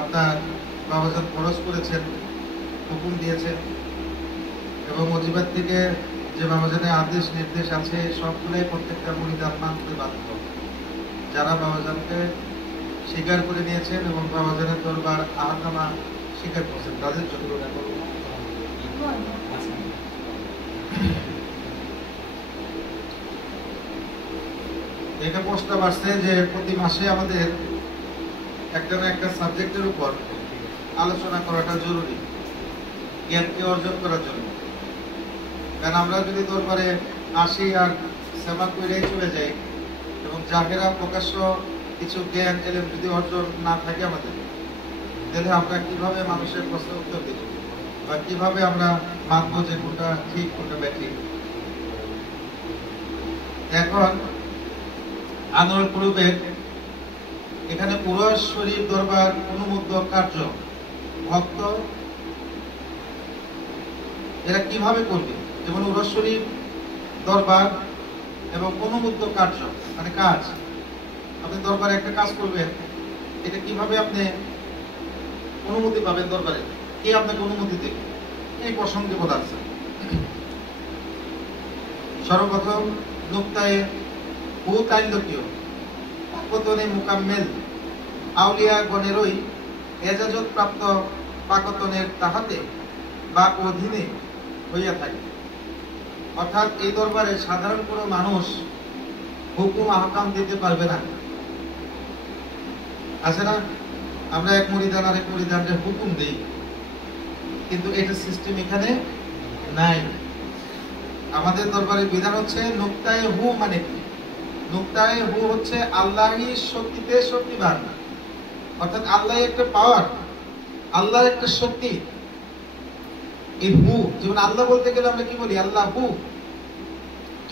আপনার বাবাজান খরচ করেছেন, হুকুম দিয়েছেন, এবং অজিবাদ থেকে যে বাবাজানের আদেশ নির্দেশ আছে সবগুলোই প্রত্যেকটা মুরিদ মানতে বাধ্য। যারা বাবাজানকে স্বীকার করে নিয়েছেন এবং বাবাজানের দরবার আহকামা স্বীকার করছেন তাদের জন্য এটা প্রস্তাব আসছে যে প্রতি মাসে আমাদের একটা না একটা সাবজেক্টের উপর আলোচনা করাটা জরুরি জ্ঞানকে অর্জন করার জন্য। কারণ আমরা যদি দরবারে আসি আর সেবা করেই চলে যাই এবং জাহেরা প্রকাশ্য কিছু জ্ঞান এলেম যদি অর্জন না থাকে আমাদের, তাহলে আমরা কিভাবে মানুষের প্রশ্ন উত্তর দিব বা কিভাবে আমরা মানবো যে কোনটা ঠিক কোনটা ব্যাঠিক। এখন আনোয়ার গ্রুপের এখানে উরস শরীফ দরবার অনুমোদ্য কার্য ভক্ত এরা কিভাবে করবে, যেমন উরস শরীফ দরবার এবং অনুমোদ্য কার্য মানে কাজ, আপনি দরবারে একটা কাজ করবেন, এটা কিভাবে আপনি অনুমতি পাবেন, দরবারে কে আপনাকে অনুমতি দেবে, এই প্রসঙ্গে বলা আছে। সর্বপ্রথম নুক্তায়ে হু তাইল্লকীয় পাকতনে মুকাম্মেল আউলিয়া গণেরই এজাজত প্রাপ্ত পাকতনের তাহাতে বা অধীনে হইয়া থাকে। অর্থাৎ এই দরবারে সাধারণ কোনো মানুষ হুকুম আহকাম দিতে পারবে না। আছে না, আমরা এক মুরিদান আরেক মুরিদানকে হুকুম দেই, কিন্তু এটা সিস্টেম এখানে নাই। আমাদের দরবারের বিধান হচ্ছে নুক্তায়ে হু মানে কি? নুক্তায়ে হু হচ্ছে আল্লাহই শক্তিতে শক্তিবান, অর্থাৎ আল্লাহ একটা পাওয়ার, আল্লাহর একটা শক্তি। এই হু, যেমন আল্লাহ বলতে গেলে আমরা কি বলি? আল্লাহ হু,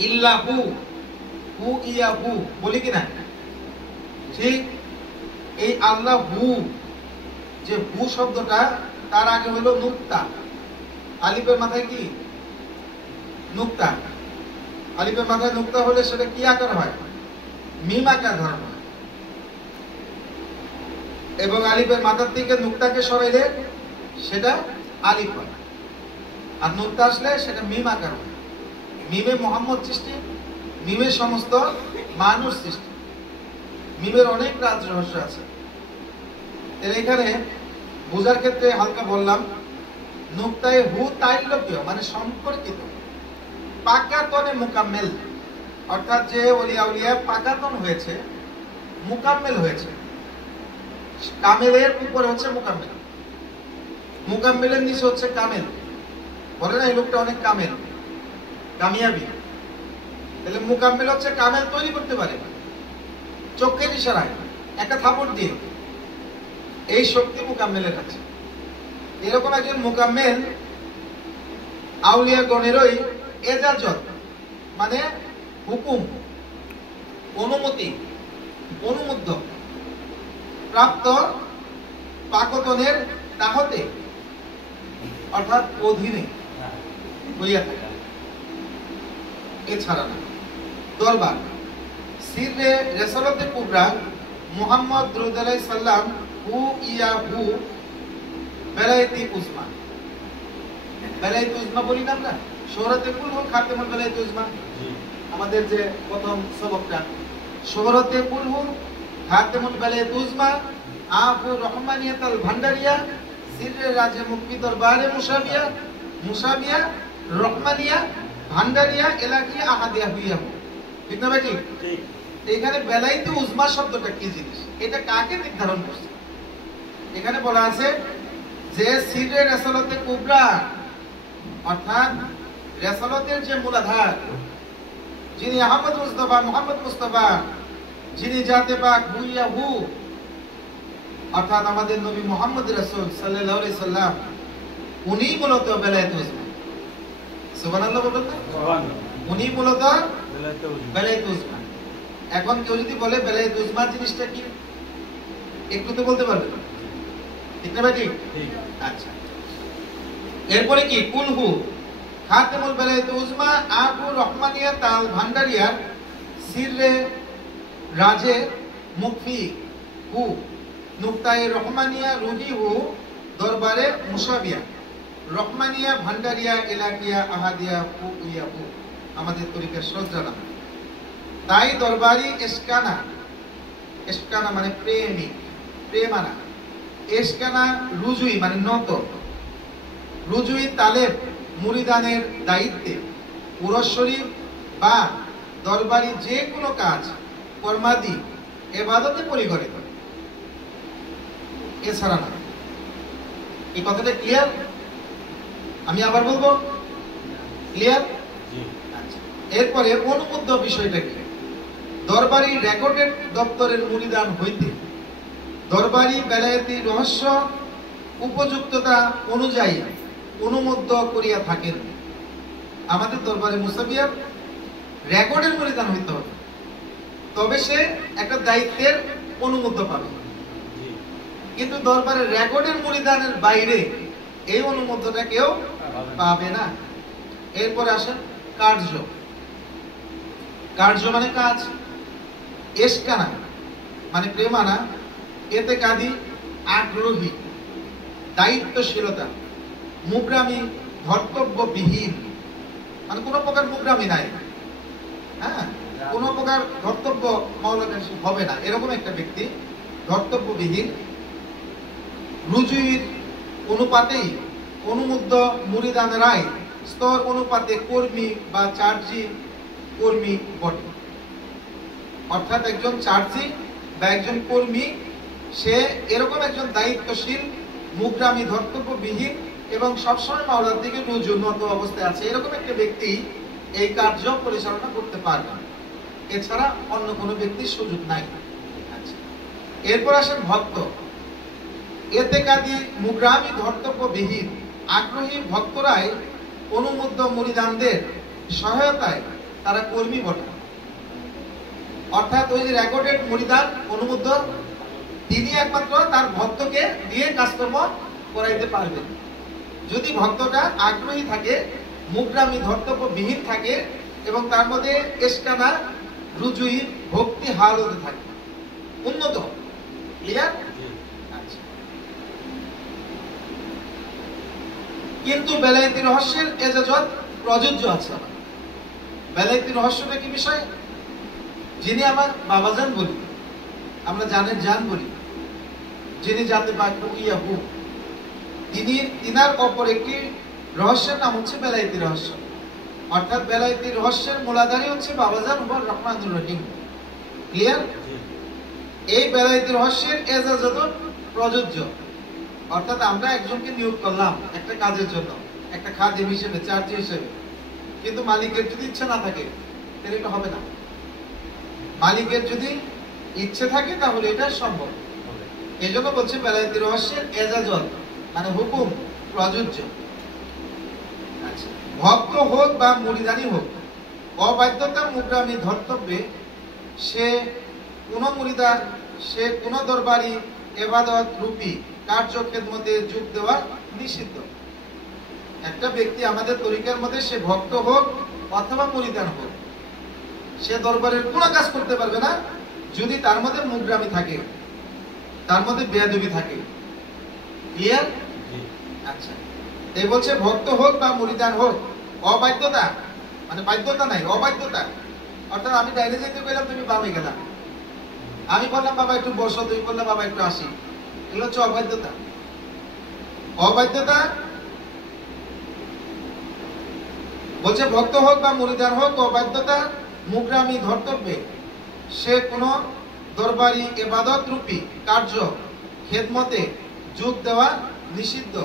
ইল্লাহ হু, হু ইয়া হু বলি কিনা? ঠিক এই আল্লাহ হু, যে হু শব্দটা তার আগে হলো নুক্তা। আলিফের মাথায় কি নুক্তা? আলিফের মাথায় নুক্তা হলে সেটা কি আকার হয়? মিম আকার ধারণ হয়। এবং আলিফের মাথার থেকে নুক্তাকে সরাইলে সেটা আলিফ হয়, আর নুক্তা আসলে সেটা মিম আকার হয়। মিমে মোহাম্মদ সৃষ্টি, মিমের সমস্ত মানুষ সৃষ্টি, মিমের অনেক রাজ রহস্য আছে। এখানে বোঝার ক্ষেত্রে হালকা বললাম, নুক্তায়ে হু তাইল্লকীয় মানে সম্পর্কিত, পাকাতনে মুকাম্মেল অর্থাৎ যে ওলিয়া উলিয়া পাকাতন হয়েছে, মুকাম্মেল হয়েছে। কামেলের উপরে হচ্ছে মুকাম্মেল, মুকাম্মেলের নিচে হচ্ছে কামেল। বলে না এই লোকটা অনেক কামেল, কামিয়াবি। তাহলে মুকাম্মেল হচ্ছে কামেল তৈরি করতে পারে চোখের ইশারায়, একটা থাপড় দিয়ে। এই শক্তি মুকাম্মেলের আছে। এরকম একজন মুকাম্মেল আউলিয়া গণেরই এজাজত মানে হুকুম, অনুমতি, অনুমোদ্য প্রাপ্ত পাকতনের তাহতে অর্থাৎ অধীনে হইয়া থাকে। এছাড়া না দরবার সিরে রেসালাতে কুবরা মুহাম্মদ দুরূদ আলাইহিস সালাম হু ইয়া হু বেলায়েতি উজমা। বেলায়েতি উজমা বলি না আমরা, শোহরতে কুল হু খাতেমুল বেলায়েতি উজমা, আমাদের যে প্রথম সবকটা। শোহরতে কুল হু খাতেমুল বেলায়েতি উজমা আফু রহমানিয়াতুল ভান্ডারিয়া সিরে রাজে মুক্তি দরবারে মুসাবিয়া, মুসাবিয়া রহমানিয়া ভান্ডারিয়া এলাকি আহাদিয়া হইয়া। ঠিক না বেটি? ঠিক। এখানে বেলায়েতি উজমা শব্দটা কি জিনিস, এটা কাকে নির্ধারণ করছে? এখানে বলা আছে যে সিরে রেসালাতে কুবরা অর্থাৎ রেসালাতের যে মূলাধার, যিনি আহমদ মুস্তাফা, মুহাম্মদ মুস্তাফা, যিনি জাতে পাক হুইয়া হু অর্থাৎ আমাদের নবী মুহাম্মদ রাসূল সাল্লাল্লাহু আলাইহি সাল্লাম, উনি মূলত বেলায়েতি উজমা। সুবহানাল্লাহ বলুন না, সুবহানাল্লাহ। উনি মূলত বেলায়েতি উজমা। এখন কেউ যদি বলে বেলায়েতি উজমা জিনিসটা কি, একটু তো বলতে পারবে না, ঠিক না ভাই? ঠিক। আচ্ছা, এরপরে কি? কুলহু খাতেমুল বেলায়েতি উজমা আবু রহমানিয়া তাল ভান্ডারিয়া সিররে রাজে মুকফি হু নুক্তায়ে রহমানিয়া রুহিহু দরবারে মুসাবিয়া রহমানিয়া ভান্ডারিয়া এলাকিয়া আহাদিয়া ইয়াহু আমাদের তরিকার শ্রদ্ধা। তাই দরবারি এসকানা, এসকানা মানে প্রেমিক, প্রেমানা, এসকানা রুজুই মানে নত, রুজুই তালেব মুরিদানের দায়িত্বে পুরশ্বরী বা দরবারি যে কোনো কাজ কর্মাদি এবাদতে পরিগণিত, এছাড়া না। এই কথাটা ক্লিয়ার? আমি আবার বলবো, ক্লিয়ার? এরপরে অনুমোদ্য বিষয়টা কি? দরবারি রেকর্ডেড দপ্তরের মুরিদান হইতে দরবারি বেলায়েতি রহস্য উপযুক্ততা অনুযায়ী অনুমোদ্য করিয়া থাকেন। আমাদের দরবারে মুসাবিয়ার রেকর্ডের মুরিদান হইতে হবে, তবে সে একটা দায়িত্বের অনুমোদ্য পাবে। কিন্তু দরবারের রেকর্ডের মুরিদানের বাইরে এই অনুমোদ্যটা কেউ পাবে না। এরপর আসেন কার্য। কার্য মানে কাজ, এসকানা মানে প্রেমানা, এতে কাদি আগ্রহী, দায়িত্বশীলতা, মুগ্রামী, ধর্তব্যবিহীন মানে কোনো প্রকার মুগ্রামী নাই, হ্যাঁ, কোনো প্রকার ধর্তব্য মাওলানা হবে না, এরকম একটা ব্যক্তি ধর্তব্যবিহীন, রুজুইর অনুপাতেই অনুমোদ্য মুরিদানেরাই স্তর অনুপাতে কর্মী বা চার্জি কর্মী বটে। অর্থাৎ একজন চার্জি বা একজন কর্মী সে এরকম একজন দায়িত্বশীল, মুগ্রামী, ধর্তব্যবিহীন এবং সবসময় মাওলার দিকে রুজু নত অবস্থায় আছে, এরকম একটা ব্যক্তি এই কার্য পরিচালনা করতে পারবে। এছাড়া অন্য কোনো ব্যক্তির সুযোগ নাই। এরপর আসেন ভক্ত। এতে কাদি মুগ্রামী, ধর্তব্যবিহীন, আগ্রহী ভক্তরাই অনুমোদ্য মুরিদানদের সহায়তায় তারা কর্মী বটে। অর্থাৎ ওই যে রেকর্ডেড মুরিদান অনুমোদ্য, তিনি একমাত্র তার ভক্তকে দিয়ে কাজকর্ম করাইতে পারবেন। যদি ভক্তটা আগ্রহী থাকে, মুগ্রামী, ধর্তব্যবিহীন থাকে এবং তার মধ্যে এসকানা রুজুই ভক্তি হালতে থাকে, উন্নত। ক্লিয়ার? কিন্তু বেলায়েতি রহস্যের এজাজত প্রযোজ্য আছে। বেলায়েতি রহস্যটা কি বিষয়? যিনি আমার বাবাজান বলি, আমরা জানের জান বলি, যিনি জানতে পারবো ইয়াহু, তিনার অপর একটি রহস্যের নাম হচ্ছে বেলায়েতি রহস্য। অর্থাৎ বেলায়েতি রহস্যের মূলাধারী হচ্ছে বাবাজান হুয়া রহমানুর রহিম। ক্লিয়ার? এই বেলায়েতি রহস্যের এজাজত প্রযোজ্য। অর্থাৎ আমরা একজনকে নিয়োগ করলাম একটা কাজের জন্য, একটা খাদেম হিসেবে, চার্জি হিসেবে, কিন্তু মালিকের যদি ইচ্ছা না থাকে তাহলে এটা হবে না। মালিকের যদি ইচ্ছে থাকে তাহলে এটা সম্ভব। এই জন্য বলছে বেলায়েতি রহস্যের এজাজত মানে হুকুম প্রযোজ্য। আচ্ছা, ভক্ত হোক বা মুরিদানি হোক, অবাধ্যতা মুগ্রামী ধর্তব্যে সে কোন মুরিদান, সে কোন দরবারি এবাদত রূপী কার্য খেদমতে যোগ দেওয়া নিষিদ্ধ। একটা ব্যক্তি আমাদের তরিকার মধ্যে সে ভক্ত হোক অথবা মুরিদান হোক, সে দরবারের কোনো কাজ করতে পারবে না যদি তার মধ্যে মুগ্রামী থাকে, তার মধ্যে বেয়াদবি থাকে। ক্লিয়ার? আচ্ছা, এই বলছে ভক্ত হোক বা মুরিদান হোক, অবাধ্যতা মানে বাধ্যতা নাই, অবাধ্যতা। অর্থাৎ আমি ডাইরে যেতে গেলাম, তুমি বামে গেলা, আমি বললাম বাবা একটু বসো, তুমি বললাম বাবা একটু আসি, এগুলো হচ্ছে অবাধ্যতা। অবাধ্যতা বলছে ভক্ত হোক বা মুরিদান হোক, অবাধ্যতা মুগ্রামী ধর্তব্যে সে কোন দরবারি ইবাদত রূপী কার্য খেদমতে যোগ দেওয়া নিষিদ্ধ।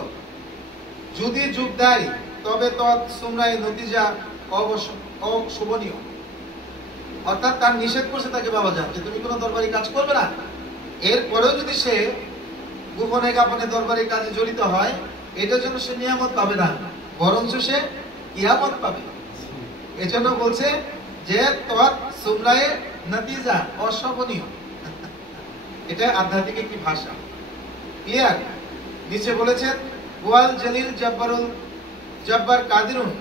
যদি যোগ দেয় তবে তৎসুমরায় নতিজা অশুভনীয়। অর্থাৎ তার নিষেধ করছে তাকে বাবা যান যে তুমি কোনো দরবারি কাজ করবে না। এরপরেও যদি সে গোপনে গোপনে দরবারি কাজে জড়িত হয়, এটার জন্য সে নিয়ামত পাবে না, বরঞ্চ সে কিয়ামত পাবে। এজন্য বলছে যে তৎসুমরায় নতিজা অশুভনীয়। এটা আধ্যাত্মিক একটি ভাষা। ক্লিয়ার? নিচে বলেছেন ওয়াল জলিল জব্বারুল জব্বার কাদিরুন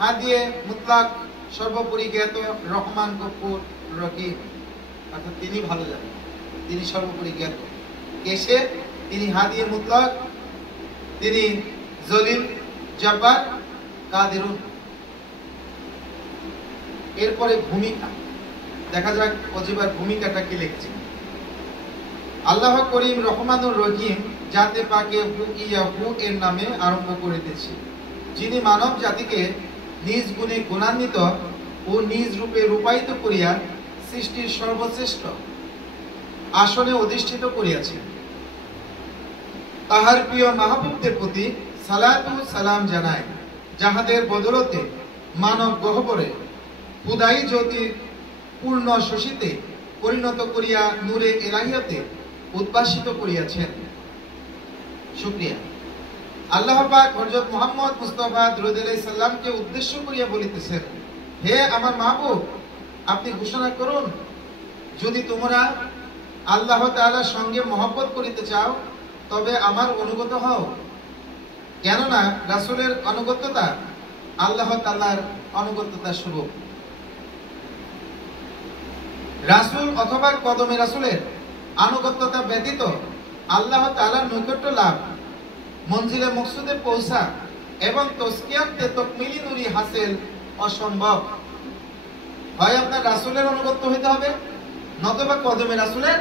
হাদিয়ে মুতলাক সর্বোপরি জ্ঞাত রহমান গফুর রহিম। অর্থাৎ তিনি ভালো জানেন, তিনি সর্বোপরি জ্ঞাত। কেসে, তিনি হাদিয়ে মুতলক, তিনি জলিল, জব্বার, কাদিরুন। এরপরে ভূমিকা দেখা যাক অজিবার ভূমিকাটা কি লিখছে। আল্লাহ করিম রহমানুর রহিম জাতে পাকে হু ইয়া হু এর নামে আরম্ভ করিতেছি, যিনি মানব জাতিকে নিজ গুণে গুণান্বিত ও নিজ রূপে রূপায়িত করিয়া সৃষ্টির সর্বশ্রেষ্ঠ আসনে অধিষ্ঠিত করিয়াছেন। তাহার প্রিয় মাহবুবদের প্রতি সালাতু সালাম জানায়, যাহাদের বদলতে মানব গহ্বরে খুদাই জ্যোতির পূর্ণ শশীতে পরিণত করিয়া নূরে ইলাহিয়াতে উদ্ভাসিত করিয়াছেন। শুকরিয়া। আল্লাহ পাক হযরত মুহাম্মদ মুস্তাফা দুরূদ আলাইহিস সালামকে উদ্দেশ্য করিয়া বলিতেছেন, হে আমার মাহবুব, আপনি ঘোষণা করুন, যদি তোমরা আল্লাহ তাআলার সঙ্গে মহব্বত করিতে চাও তবে আমার অনুগত হও, কেননা রাসূলের আনুগত্যতা আল্লাহ তাআলার আনুগত্যতার স্বরূপ। রাসূল অথবা কদমে রাসূলের আনুগত্যতা ব্যতীত আল্লাহ তাআলার নৈকট্য লাভ, মঞ্জিলে মকসুদে পৌঁছা এবং তাসকিয়াতে তাকমিলি নূরি হাসিল অসম্ভব। হয় আপনার রাসূলের অনুগত হইতে হবে, নতুবা কদমে রাসূলের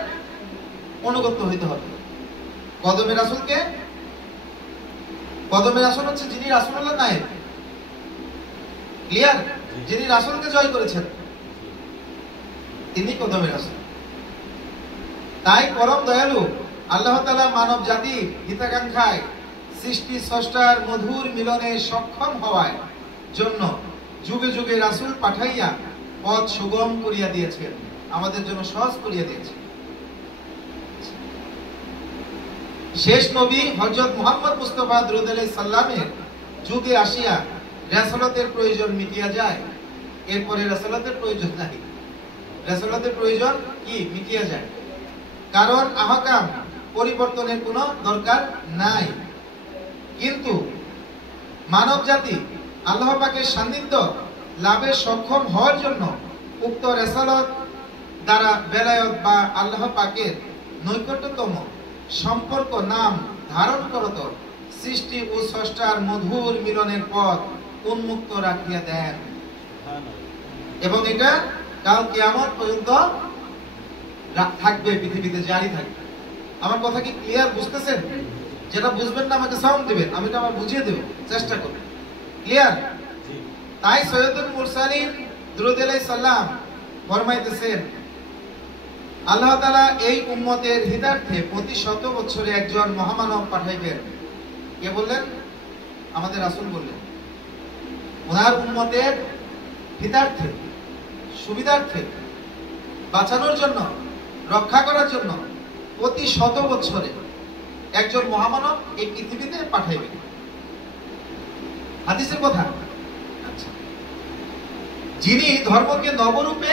অনুগত হইতে হবে। কদমে রাসূলকে, কদমে রাসূল হচ্ছে যিনি রাসূলুল্লাহ নায়েব, ক্লিয়ার, যিনি রাসূলকে জয় করেছেন তিনি কদমে রাসূল। তাই পরম দয়ালু আল্লাহ তাআলা মানব জাতি হিতাকাঙ্ক্ষায় সৃষ্টি স্রষ্টার মধুর মিলনে সক্ষম হওয়ার জন্য যুগে যুগে রাসূল পাঠাইয়া পথ সুগম করিয়া দিয়েছেন, আমাদের জন্য সহজ করিয়া দিয়েছেন। শেষ নবী হযরত মুহাম্মদ মুস্তাফা দুরূদ আলাইহিস সালামের যুগে আসিয়া রাসূলতের প্রয়োজন মিটিয়া যায়, এরপরে রাসূলতের প্রয়োজন নাই। রাসূলতের প্রয়োজন কি মিটিয়া যায়, কারণ আহকাম পরিবর্তনের কোনো দরকার নাই। কিন্তু মানব জাতি আল্লাহ পাকের সান্নিধ্য লাভে সক্ষম হওয়ার জন্য উক্ত রাসূলত দ্বারা বেলায়েত বা আল্লাহ পাকের নৈকট্যতম সম্পর্ক নাম ধারণ করত সৃষ্টি ও স্রষ্টার মধুর মিলনের পথ উন্মুক্ত রাখিয়া দেন, এবং এটা কাল কিয়ামত পর্যন্ত থাকবে, পৃথিবীতে জারি থাকবে। আমার কথা কি ক্লিয়ার বুঝতেছেন? যেটা বুঝবেন না আমাকে সাউন্ড দিবেন, আমি তো আমার বুঝিয়ে দেব, চেষ্টা করব। ক্লিয়ার? তাই সৈয়দুল মুরসালিন দুরূদ আলাইহিস সালাম ফরমাইতেছেন, আল্লাহ তাআলা এই উম্মতের হিতার্থে প্রতি 100 বছরে একজন মহামানব পাঠাইবেন। কে বললেন? আমাদের রাসূল বললেন। ওনার উম্মতের হিতার্থে, সুবিধার্থে, বাঁচানোর জন্য, রক্ষা করার জন্য প্রতি 100 বছরে একজন মহামানব এই পৃথিবীতে পাঠাইবেন। হাদিসের কথা। আচ্ছা, যিনি ধর্মকে নবরূপে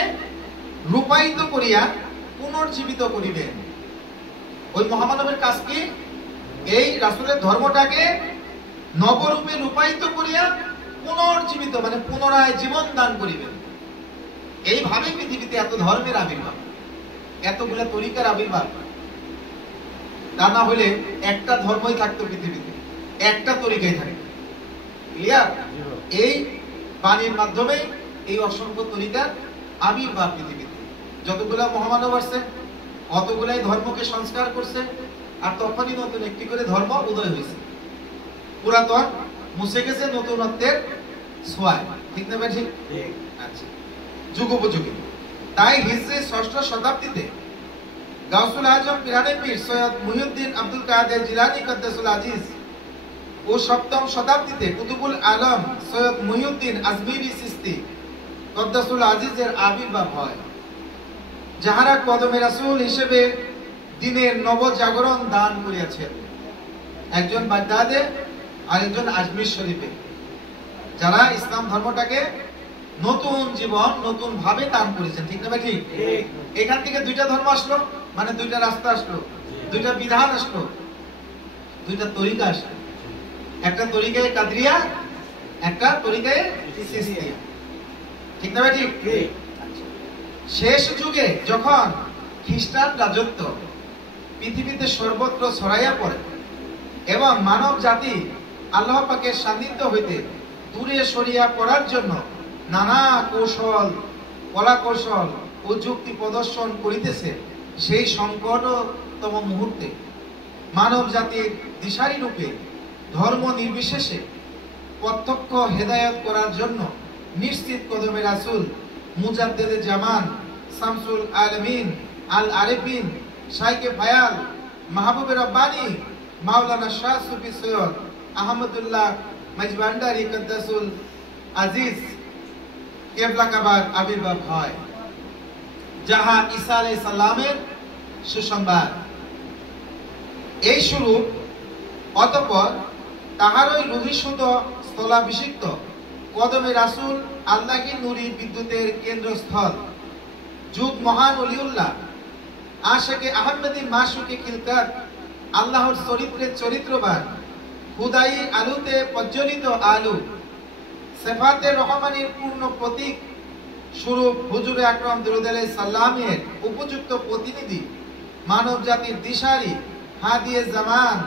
রূপায়িত করিয়া পুনর্জীবিত করিবেন। ওই মহামানবের কাজ কি? এই রাসূলের ধর্মটাকে নবরূপে রূপায়িত করিয়া পুনর্জীবিত, মানে পুনরায় জীবন দান করিবেন। এইভাবে পৃথিবীতে এত ধর্মের আবির্ভাব, এতগুলা তরিকার আবির্ভাব। তা না হলে একটা ধর্মই থাকতো পৃথিবীতে, একটা তরিকাই থাকতো। ক্লিয়ার? এই বাণীর মাধ্যমে এই অসংখ্য তরিকার আবির্ভাব পৃথিবীতে। যতগুলা মহামানব আসছে অতগুলাই ধর্মকে সংস্কার করছে, আর তখনই নতুন একটি করে ধর্ম উদয় হয়েছে। পুরাতন মুছে গেছে নতুনত্বের ছোঁয়ায়। ঠিক না? ঠিক। আচ্ছা, যুগোপযোগী। তাই হিজরি 6ষ্ঠ শতাব্দীতে গাউসুল আজম পিরানে পীর সৈয়দ মুহিউদ্দিন আব্দুল কাদের জিলানী কদ্দাসুল আজিজ ও 7ম শতাব্দীতে কুতুবুল আলম সৈয়দ মুহিউদ্দিন আজমিরি সিস্তি কদ্দাসুল আজিজের আবির্ভাব হয়, যাহারা কদমে রাসূল হিসেবে দিনের নবজাগরণ দান করিয়াছেন। একজন বাগদাদে আর একজন আজমির শরীফে, যারা ইসলাম ধর্মটাকে নতুন জীবন, নতুন ভাবে দান করেছেন। ঠিক না ভাই? ঠিক। এখান থেকে দুইটা ধর্ম আসলো, মানে দুইটা রাস্তা আসলো, দুইটা বিধান আসলো, দুইটা তরিকা আসলো। একটা তরিকায় কাদরিয়া, একটা তরিকায় চিশতিয়া। ঠিক না ভাই? ঠিক। শেষ যুগে যখন খ্রিস্টান রাজত্ব পৃথিবীতে সর্বত্র ছড়াইয়া পড়ে এবং মানব জাতি আল্লাহ পাকের সান্নিধ্য হইতে দূরে সরিয়া পড়ার জন্য নানা কৌশল কলা কৌশল ও যুক্তি প্রদর্শন করিতেছে। সেই সংকটতম মুহূর্তে মানব জাতির দিশারি রূপে ধর্ম নির্বিশেষে প্রত্যক্ষ হেদায়েত করার জন্য নিশ্চিত কদমে রাসূল মুজাদ্দেদে জামান শামসুল আলমিন আল আরিফিন শাইখে ফায়াল মাহবুবে রব্বানি মাওলানা শাহ সুফি সৈয়দ আহমদুল্লাহ মজভান্ডারি কদ্দাসুল আজিজ কেবলা কাবার আবির্ভাব হয়, যাহা ঈসা আলাইহিস সালামের সুসংবাদ। এই শুরু অতঃপর তাহারই রুহিসুত স্থলাভিষিক্ত কদমে রাসূল আল্লাহী নূরি বিদ্যুতের কেন্দ্রস্থল যুগ মহান ওলিউল্লাহ আশিকে আহমদি মাশুকে খিলকাত আল্লাহর চরিত্রের চরিত্রবান খুদাই আলুতে প্রজ্বলিত আলু সেফাতে রহমানের পূর্ণ প্রতীক স্বরূপ হুজুরে আকরাম দুরূদ আলাইহিস সালামের উপযুক্ত প্রতিনিধি মানব জাতির দিশারি হাদিয়ে জামান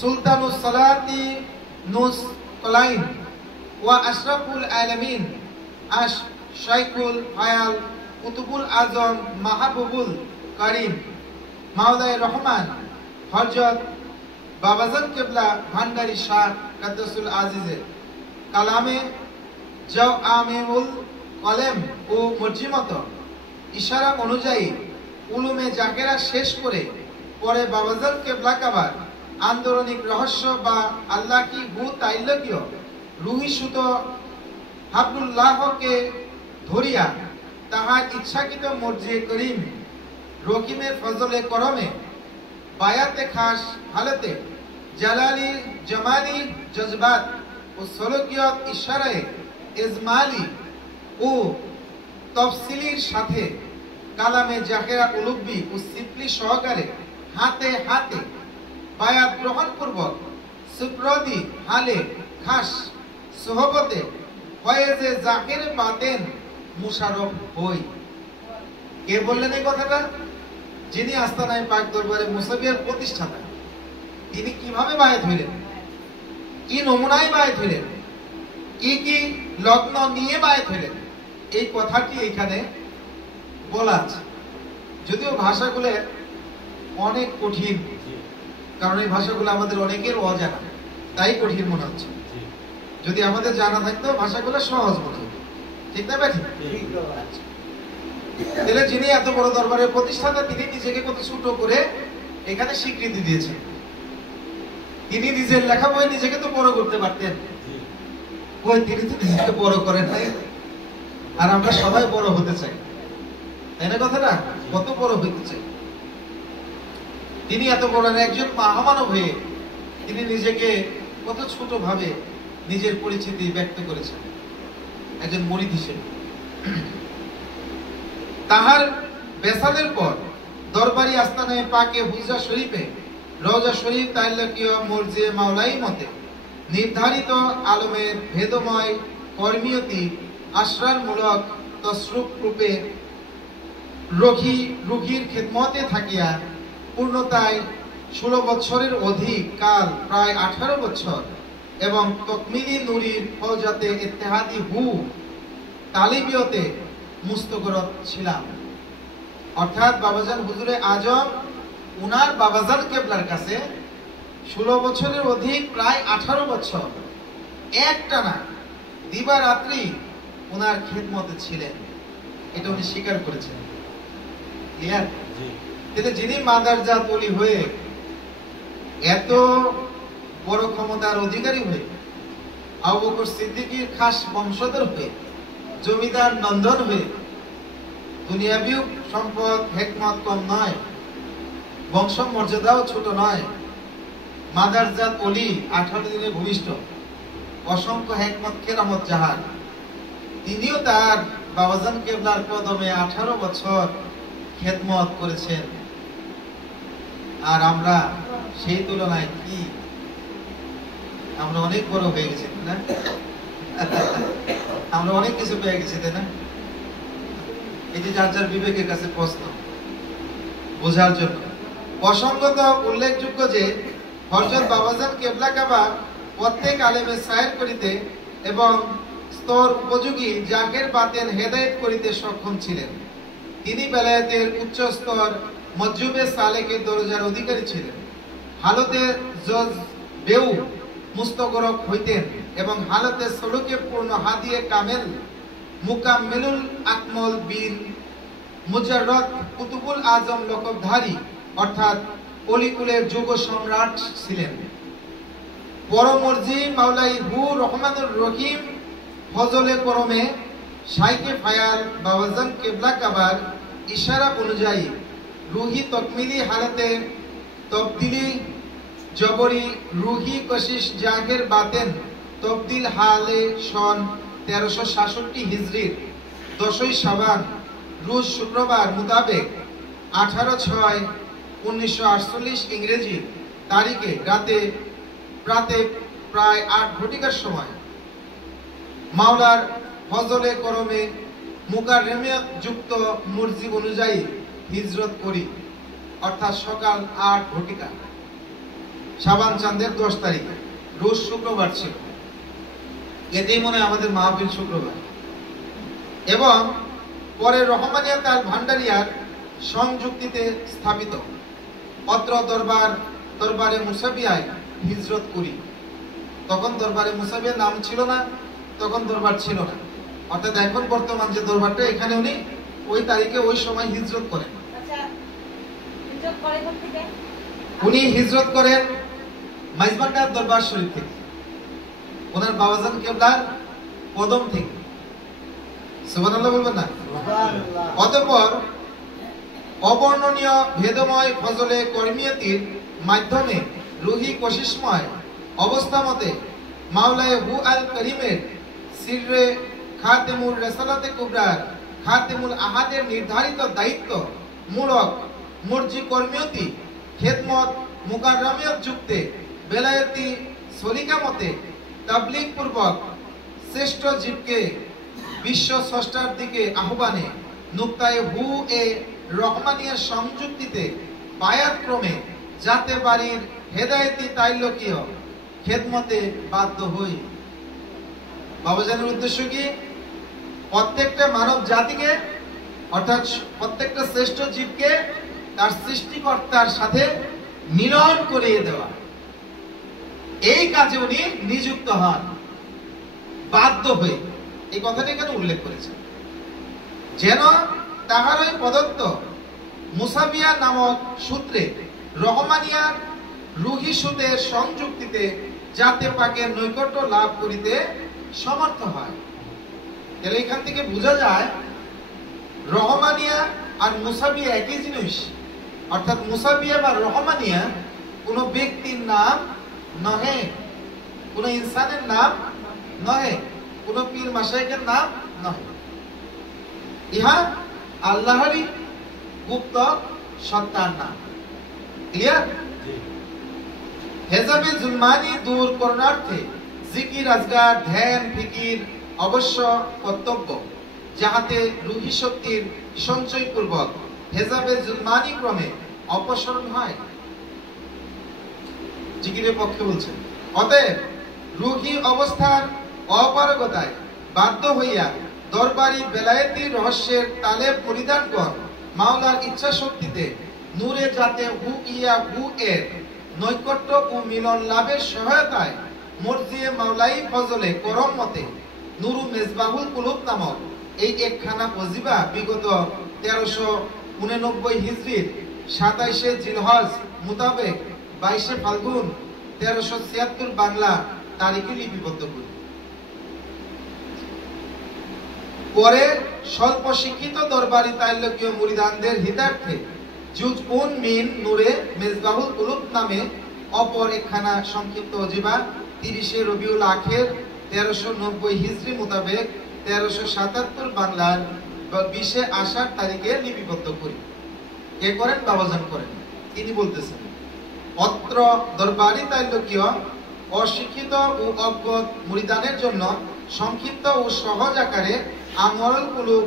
সুলতানুস সালাতি নুস কলাইন ওয়া আশরাফুল আলামিন শাইখুল ফায়াল কুতুবুল আজম মাহবুবুল করিম মাওলায়ে রহমান হযরত বাবাজান কিবলা ভান্ডারী শাহ কদ্দাসুল আজিজের কালামে জাওআমিউল কলম ও মর্জিমত ইশারা অনুযায়ী উলুমে জাকেরা শেষ করে পরে বাবাজান কিবলা কাবার আন্দোলনিক রহস্য বা আল্লাহ কি হু তাইল্যকীয় রুহিসুত হাবলুল্লাহকে ধরিয়া তাহার ইচ্ছাকৃত মর্জি করিম রকিমের ফজলে করমে বায়াতে খাস হালতে জালালি জামালি জজবাত ও সলকিয়ত ইশারায়ে ইজমালি ও তফসিলির সাথে কালামে জাকেরা উলুব্বি ও সিপলি সহকারে হাতে হাতে বায়াত গ্রহণ পূর্বক সুপ্রদি হালে খাস সোহবতে ফয়েজে জাকির বাতেন মুশারফ হই। কে বললেন এই কথাটা? যিনি আস্তানায়ে পাক দরবারে মুসাবিয়ার প্রতিষ্ঠাতা। তিনি কিভাবে বায়াত হইলেন, কি নমুনায় বায়াত হইলেন, কি কি লগ্ন নিয়ে বায়াত হইলেন, এই কথাটি এখানে বলা আছে। যদিও ভাষাগুলো অনেক কঠিন, কারণ এই ভাষাগুলো আমাদের অনেকের অজানা, তাই কঠিন মনে হচ্ছে। যদি আমাদের জানা থাকতো ভাষাগুলো সহজ মনে হতো, ঠিক না ভাই? তাহলে যিনি এত বড় দরবারের প্রতিষ্ঠাতা, তিনি নিজেকে কত ছোট করে এখানে স্বীকৃতি দিয়েছেন। তিনি নিজের লেখা বই নিজেকে তো বড় করতে পারতেন, ওই তিনি তো নিজেকে বড় করেন নাই। আর আমরা সবাই বড় হতে চাই, তাই না? কথাটা কত বড় হইতে চাই। তিনি এত বড় একজন মহামানব হয়ে তিনি নিজেকে কত ছোট ভাবে নিজের পরিচিতি ব্যক্ত করেছেন একজন মুরিদ হিসেবে। তাহার বেসালের পর দরবারি আস্তানায়ে পাকে হুজরা শরীফে রওজা শরীফ তাইল্যকীয় মর্জে মাওলাই মতে নির্ধারিত আলমের ভেদময় কর্মীয়তি আশ্রয়মূলক তসরুপ রূপে রুগীর খেদমতে থাকিয়া পূর্ণতায় 16 বছরের অধিক কাল, প্রায় 18 বছর, এবং তকমিলি নুরির ফৌজাতে ইত্তেহাদি হু তালিবিয়তে মুস্তগরত ছিলাম। অর্থাৎ বাবাজান হুজুরে আজম উনার বাবাজান কেবলার কাছে 16 বছরের অধিক, প্রায় 18 বছর একটানা দিবারাত্রি উনার খেদমতে ছিলেন। এটা উনি স্বীকার করেছেন। ক্লিয়ার? যিনি মাদারজাত ওলি হয়ে এত বড় ক্ষমতার অধিকারী হয়ে, আবু বকর সিদ্দিকীর খাস বংশধর হয়ে, জমিদার নন্দন হয়ে, দুনিয়াবি সম্পদ হিকমত কম নয়, বংশ মর্যাদাও ছোট নয়, মাদারজাত ওলি 18 দিনে ভূমিষ্ঠ, অসংখ্য হিকমত কেরামত জাহার, তিনিও তার বাবাজান কেবলার কদমে 18 বছর খেদমত করেছেন। আর আমরা সেই তুলনায় কি, আমরা অনেক বড় হয়ে গেছি না? আমরা অনেক কিছু পেয়ে গেছি, তাই না? এই যে যার যার বিবেকের কাছে প্রশ্ন, বোঝার জন্য। প্রসঙ্গত উল্লেখযোগ্য যে হযরত বাবাজান কেবলা কাবা প্রত্যেক আলেমে সায়ের করিতে এবং স্তর উপযোগী জাকের বাতেন হেদায়েত করিতে সক্ষম ছিলেন। তিনি বেলায়েতের উচ্চ স্তর মজজুবে সালেকের দরজার অধিকারী ছিলেন। হালতে জজ বেউ মুস্তগরক হইতেন এবং হালতে সলুকে পূর্ণ হাদিয়ে কামেল মুকাম্মিলুল আকমল বিন মুজাররদ কুতুবুল আজম লকবধারী অর্থাৎ অলিকুলের যুগ সম্রাট ছিলেন। পরমর্জি মাওলাই হু রহমানুর রহিম ফজলে করমে শাইখে ফায়াল বাবাজান কেবলা কাবার ইশারা অনুযায়ী রুহি তকমিলি হালতে তবদিলি জবরি রুহি কশিশ জাগের বাতেন তবদিল হালে সন 1366 হিজরির 10ই শাবান রোজ শুক্রবার মোতাবেক 18/6/1948 ইংরেজি তারিখে রাতে প্রায় 8 ঘটিকার সময় মাওলার ফজলে করমে মুকাররমিয়ত যুক্ত মর্জি অনুযায়ী হিজরত করি, অর্থাৎ সকাল 8 ঘটিকা শাবান চাঁদের 10 তারিখে রোজ শুক্রবার ছিল। এতেই মনে আমাদের মাহফিল শুক্রবার। এবং পরে রহমানিয়াত আল ভান্ডারিয়ার সংযুক্তিতে স্থাপিত অত্র দরবারে মুসাবিয়ায় হিজরত করি। তখন দরবারে মুসাবিয়ার নাম ছিল না, তখন দরবার ছিল না, অর্থাৎ এখন বর্তমান যে দরবারটা এখানে উনি ওই তারিখে ওই সময় হিজরত করেন। উনি হিজরত করেন মাইজবান্ডার দরবার শরীফ থেকে, ওনার বাবাজান কেবলার কদম থেকে। সুবহানাল্লাহ বলবেন না? অতঃপর অবর্ণনীয় ভেদময় ফজলে কর্মিয়তির মাধ্যমে রুহি কোশিশময় অবস্থা মতে মাওলায়ে হু আল করিমের সিররে খাতেমুল রিসালাতে কুবরার খাতেমুল আহাদের নির্ধারিত দায়িত্ব মূলক মর্জি কর্মিয়তি খেদমত মুকাররমিয়ত যুক্তে বেলায়েতি সলিকা মতে তাবলীগ পূর্বক শ্রেষ্ঠ জীবকে বিশ্ব স্রষ্টার দিকে আহ্বানে নুক্তায়ে হু এ রহমানিয়া সংযুক্তিতে বায়াত ক্রমে যাতে বাড়ির হেদায়েতি তাইল্যকীয় খেদমতে বাধ্য হই। বাবাজানের উদ্দেশ্য কি? প্রত্যেকটা মানব জাতিকে অর্থাৎ প্রত্যেকটা শ্রেষ্ঠ জীবকে তার সৃষ্টিকর্তার সাথে মিলন করিয়ে দেওয়া, এই কাজে উনি নিযুক্ত হন বাধ্য হয়ে। এই কথাটা এখানে উল্লেখ করেছেন যেন তাহারই প্রদত্ত মুসাবিয়া নামক সূত্রে রহমানিয়া রুহি সুদের সংযুক্তিতে যাতে পাকের নৈকট্য লাভ করিতে সমর্থ হয়। তাহলে এখান থেকে বোঝা যায় রহমানিয়া আর মুসাবিয়া একই জিনিস, অর্থাৎ মুসাবিয়া বা রহমানিয়া কোন ব্যক্তির নাম নহে, কোন ইনসানের নাম নহে, কোন পীর মাশায়েখের নাম নহে। ইহা আল্লাহরই গুপ্ত সত্তার নাম। ক্লিয়ার? হেজাবে জুলমানি দূর করণার্থে জিকির আজগার ধ্যান ফিকির অবশ্য কর্তব্য, যাহাতে রুহি শক্তির সঞ্চয় পূর্বক হেজাবে জুলমানি ক্রমে অপসারণ হয়। জিকিরের পক্ষে বলছেন। অতএব রুহি অবস্থার অপারগতায় বাধ্য হইয়া দরবারি বেলায়েতি রহস্যের তালেব পরিধানগণ মাওলার ইচ্ছা শক্তিতে নূরে যাতে হু ইয়া হু এর নৈকট্য ও মিলন লাভের সহায়তায় মর্জিয়ে মাওলাই ফজলে করম মতে নুরু মেজবাহুল কুলুব নামক এই একখানা ওজিবা বিগত 1389 হিজরির 27শে জিলহজ মোতাবেক 22শে ফাল্গুন 1376 বাংলা তারিখে লিপিবদ্ধ করি। পরে স্বল্প শিক্ষিত দরবারি তাইল্যকীয় মুরিদানদের হিতার্থে জুজ উন মিন নূরে মেজবাহুল কুলুব নামে অপর একখানা সংক্ষিপ্ত ওজিবা 30শে রবিউল আখির 1390 হিজরি মোতাবেক 1377 বাংলার 20শে আষাঢ় তারিখে লিপিবদ্ধ করি। কে করেন? বাবাজান করেন। তিনি বলতেছেন, অত্র দরবারি তাইল্যকীয় অশিক্ষিত ও অজ্ঞত মুরিদানের জন্য সংক্ষিপ্ত ও সহজ আকারে আমরুল কুলুব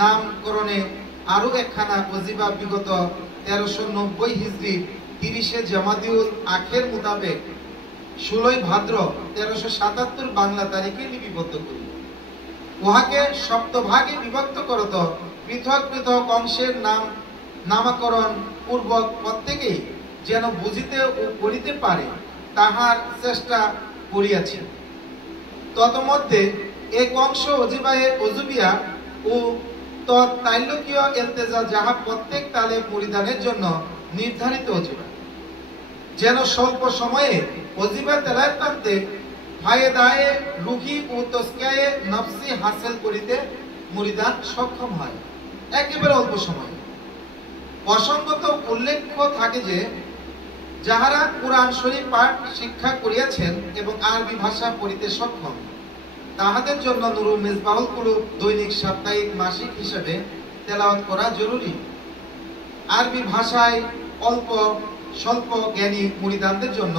নামকরণে আরো একখানা ওজিবা বিগত 1390 হিজরি 30 জামাদিউল আখের মোতাবেক 16 ভাদ্র 1377 বাংলা তারিখে লিপিবদ্ধ করি। উহাকে সপ্তভাগে বিভক্ত করত পৃথক পৃথক অংশের নামকরণ পূর্বক প্রত্যেকেই যেন বুঝিতে ও করিতে পারে তাহার চেষ্টা করিয়াছি। ততমধ্যে এক অংশ অজিবায়ে অজুবিয়া ও তৎতাইলকীয় ইলতেজা যাহা প্রত্যেক তালে পরিধানের জন্য নির্ধারিত অজিবা, যেন স্বল্প সময়ে অজিবা তেলায় প্রান্তে ফায়েদায়ে রুহি ও তসকিয়ায়ে নফসি হাসিল করিতে মুরিদান সক্ষম হয় একেবারে অল্প সময়ে। প্রসঙ্গত উল্লেখ্য থাকে যে যাহারা কুরআন শরীফ পাঠ শিক্ষা করিয়াছেন এবং আরবি ভাষা পড়িতে সক্ষম তাহাদের জন্য নুরুল মিসবাহুল কুলুব দৈনিক, সাপ্তাহিক, মাসিক হিসেবে তেলাওয়াত করা জরুরি। আরবি ভাষায় অল্প স্বল্প জ্ঞানী মুরিদানদের জন্য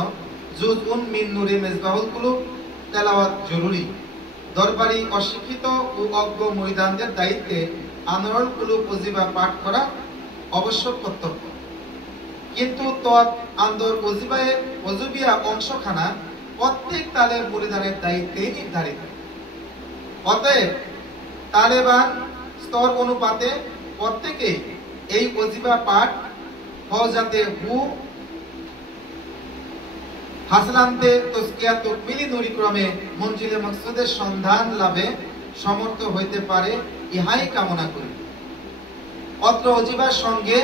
জুজউন মিন নূরে মিসবাহুল কুলুব তেলাওয়াত জরুরি। দরবারি অশিক্ষিত ও অজ্ঞ মুরিদানদের দায়িত্বে আনোয়ারুল কুলুব ওজিবা পাঠ করা অবশ্য কর্তব্য, কিন্তু আন্দর ওজিবায়ে ওজুবিয়া অংশখানা প্রত্যেক তালের মুরিদানের দায়িত্বে নির্ধারিত। অতএব তালেবান স্তর অনুপাতে প্রত্যেকে এই ওজিবা পাঠ ফওজাতে হু হাসলান্তে তসকিয়া তকমিলি নুরি ক্রমে মঞ্জিলে মকসুদের সন্ধান লাভে সমর্থ হইতে পারে ইহাই কামনা করি। অত্র ওজিবার সঙ্গে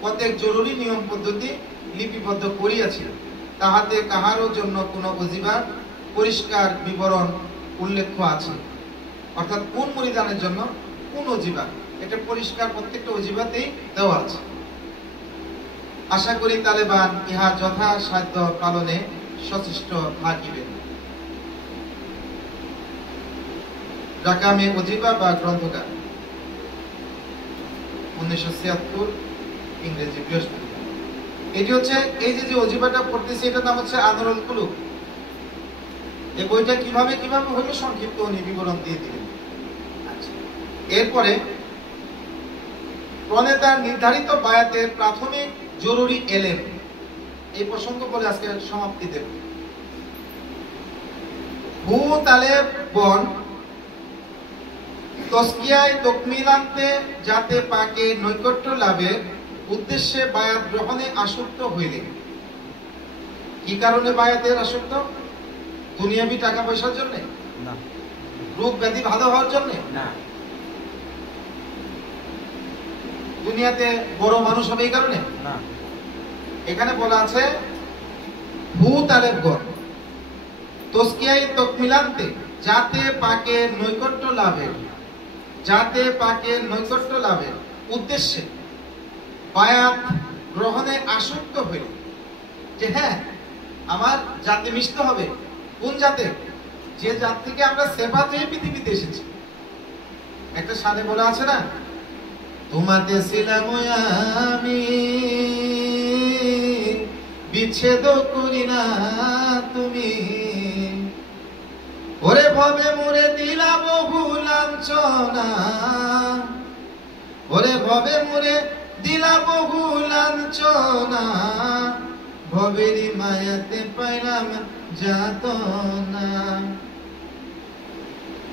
প্রত্যেক জরুরি নিয়ম পদ্ধতি লিপিবদ্ধ করিয়াছি, তাহাতে কাহারও জন্য কোনো ওজিবার পরিষ্কার বিবরণ উল্লেখ আছে, অর্থাৎ কোন মুরিদানের জন্য কোন ওজিবা, এটা পরিষ্কার প্রত্যেকটা ওজিবাতেই দেওয়া আছে। আশা করি তালেবান ইহা যথাসাধ্য পালনে সচেষ্ট থাকিবেন। রাকামে ওজিবা বা গ্রন্থকার 1976 ইংরেজি বৃহস্পতিবার। এটি হচ্ছে এই যে ওজিবাটা পড়তেছি এটার নাম হচ্ছে আনোয়ারুল কুলুব। এই বইটা কিভাবে হলো সংক্ষিপ্ত বিবরণ দিয়ে দিলেন। আচ্ছা, এরপরে প্রণেতার নির্ধারিত বায়াতের প্রাথমিক জরুরি এলেম, এই প্রসঙ্গ বলে আজকে সমাপ্তি দেব। হু তালেবগণ তসকিয়ায় তকমিলান্তে যাতে পাকে নৈকট্য লাভের উদ্দেশ্যে বায়াত গ্রহণে আসক্ত হইলে। কি কারণে বায়াতের আসক্ত? দুনিয়াবি টাকা পয়সার জন্য না, রোগ ব্যাধি ভালো হওয়ার জন্য না, দুনিয়াতে বড় মানুষ হবে এই কারণে না। এখানে বলা আছে হু তালেবগণ তসকিয়ায় তকমিলান্তে যাতে পাকে নৈকট্য লাভের, যাতে পাকে নৈকট্য লাভের উদ্দেশ্যে বায়াত গ্রহণে আসক্ত হইল। যে হ্যাঁ, আমার জাতে মিশতে হবে। কোন জাতে? যে জাত থেকে আমরা সেবা হয়ে পৃথিবীতে এসেছি। একটা সানে বলা আছে না, তোমাতে ছিলাম আমি বিচ্ছেদ করি না তুমি, ওরে ভবে মোরে দিলা বহু লাঞ্ছনা, ওরে ভবে মোরে দিলা বহু লাঞ্ছনা, ভবেরি মায়াতে পাইলাম যাতনা।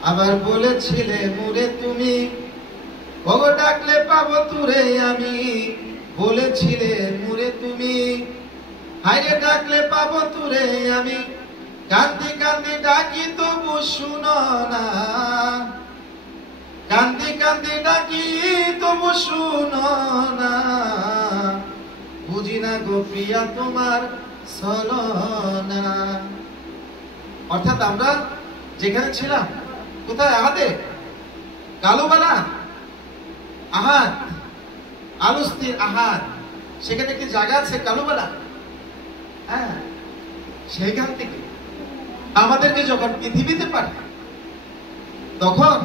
আবার বলেছিলে মোরে তুমি, ওগো ডাকলে পাবো তুরে আমি, বলেছিলে মোরে তুমি, হাইরে ডাকলে পাবো তুরে আমি, কান্দি কান্দি ডাকি তবু শুনো না, কান্দি কান্দি ডাকি তবু শুনো না, বুঝি না গো প্রিয়া তোমার ছলনা। অর্থাৎ আমরা যেখানে ছিলাম, কোথায়? আহাদে কালুবালা আহাদ, আলুস্তির আহাদ, সেখানে একটি জায়গা আছে কালুবালা। হ্যাঁ, সেইখান থেকে আমাদেরকে যখন পৃথিবীতে পাঠায়, তখন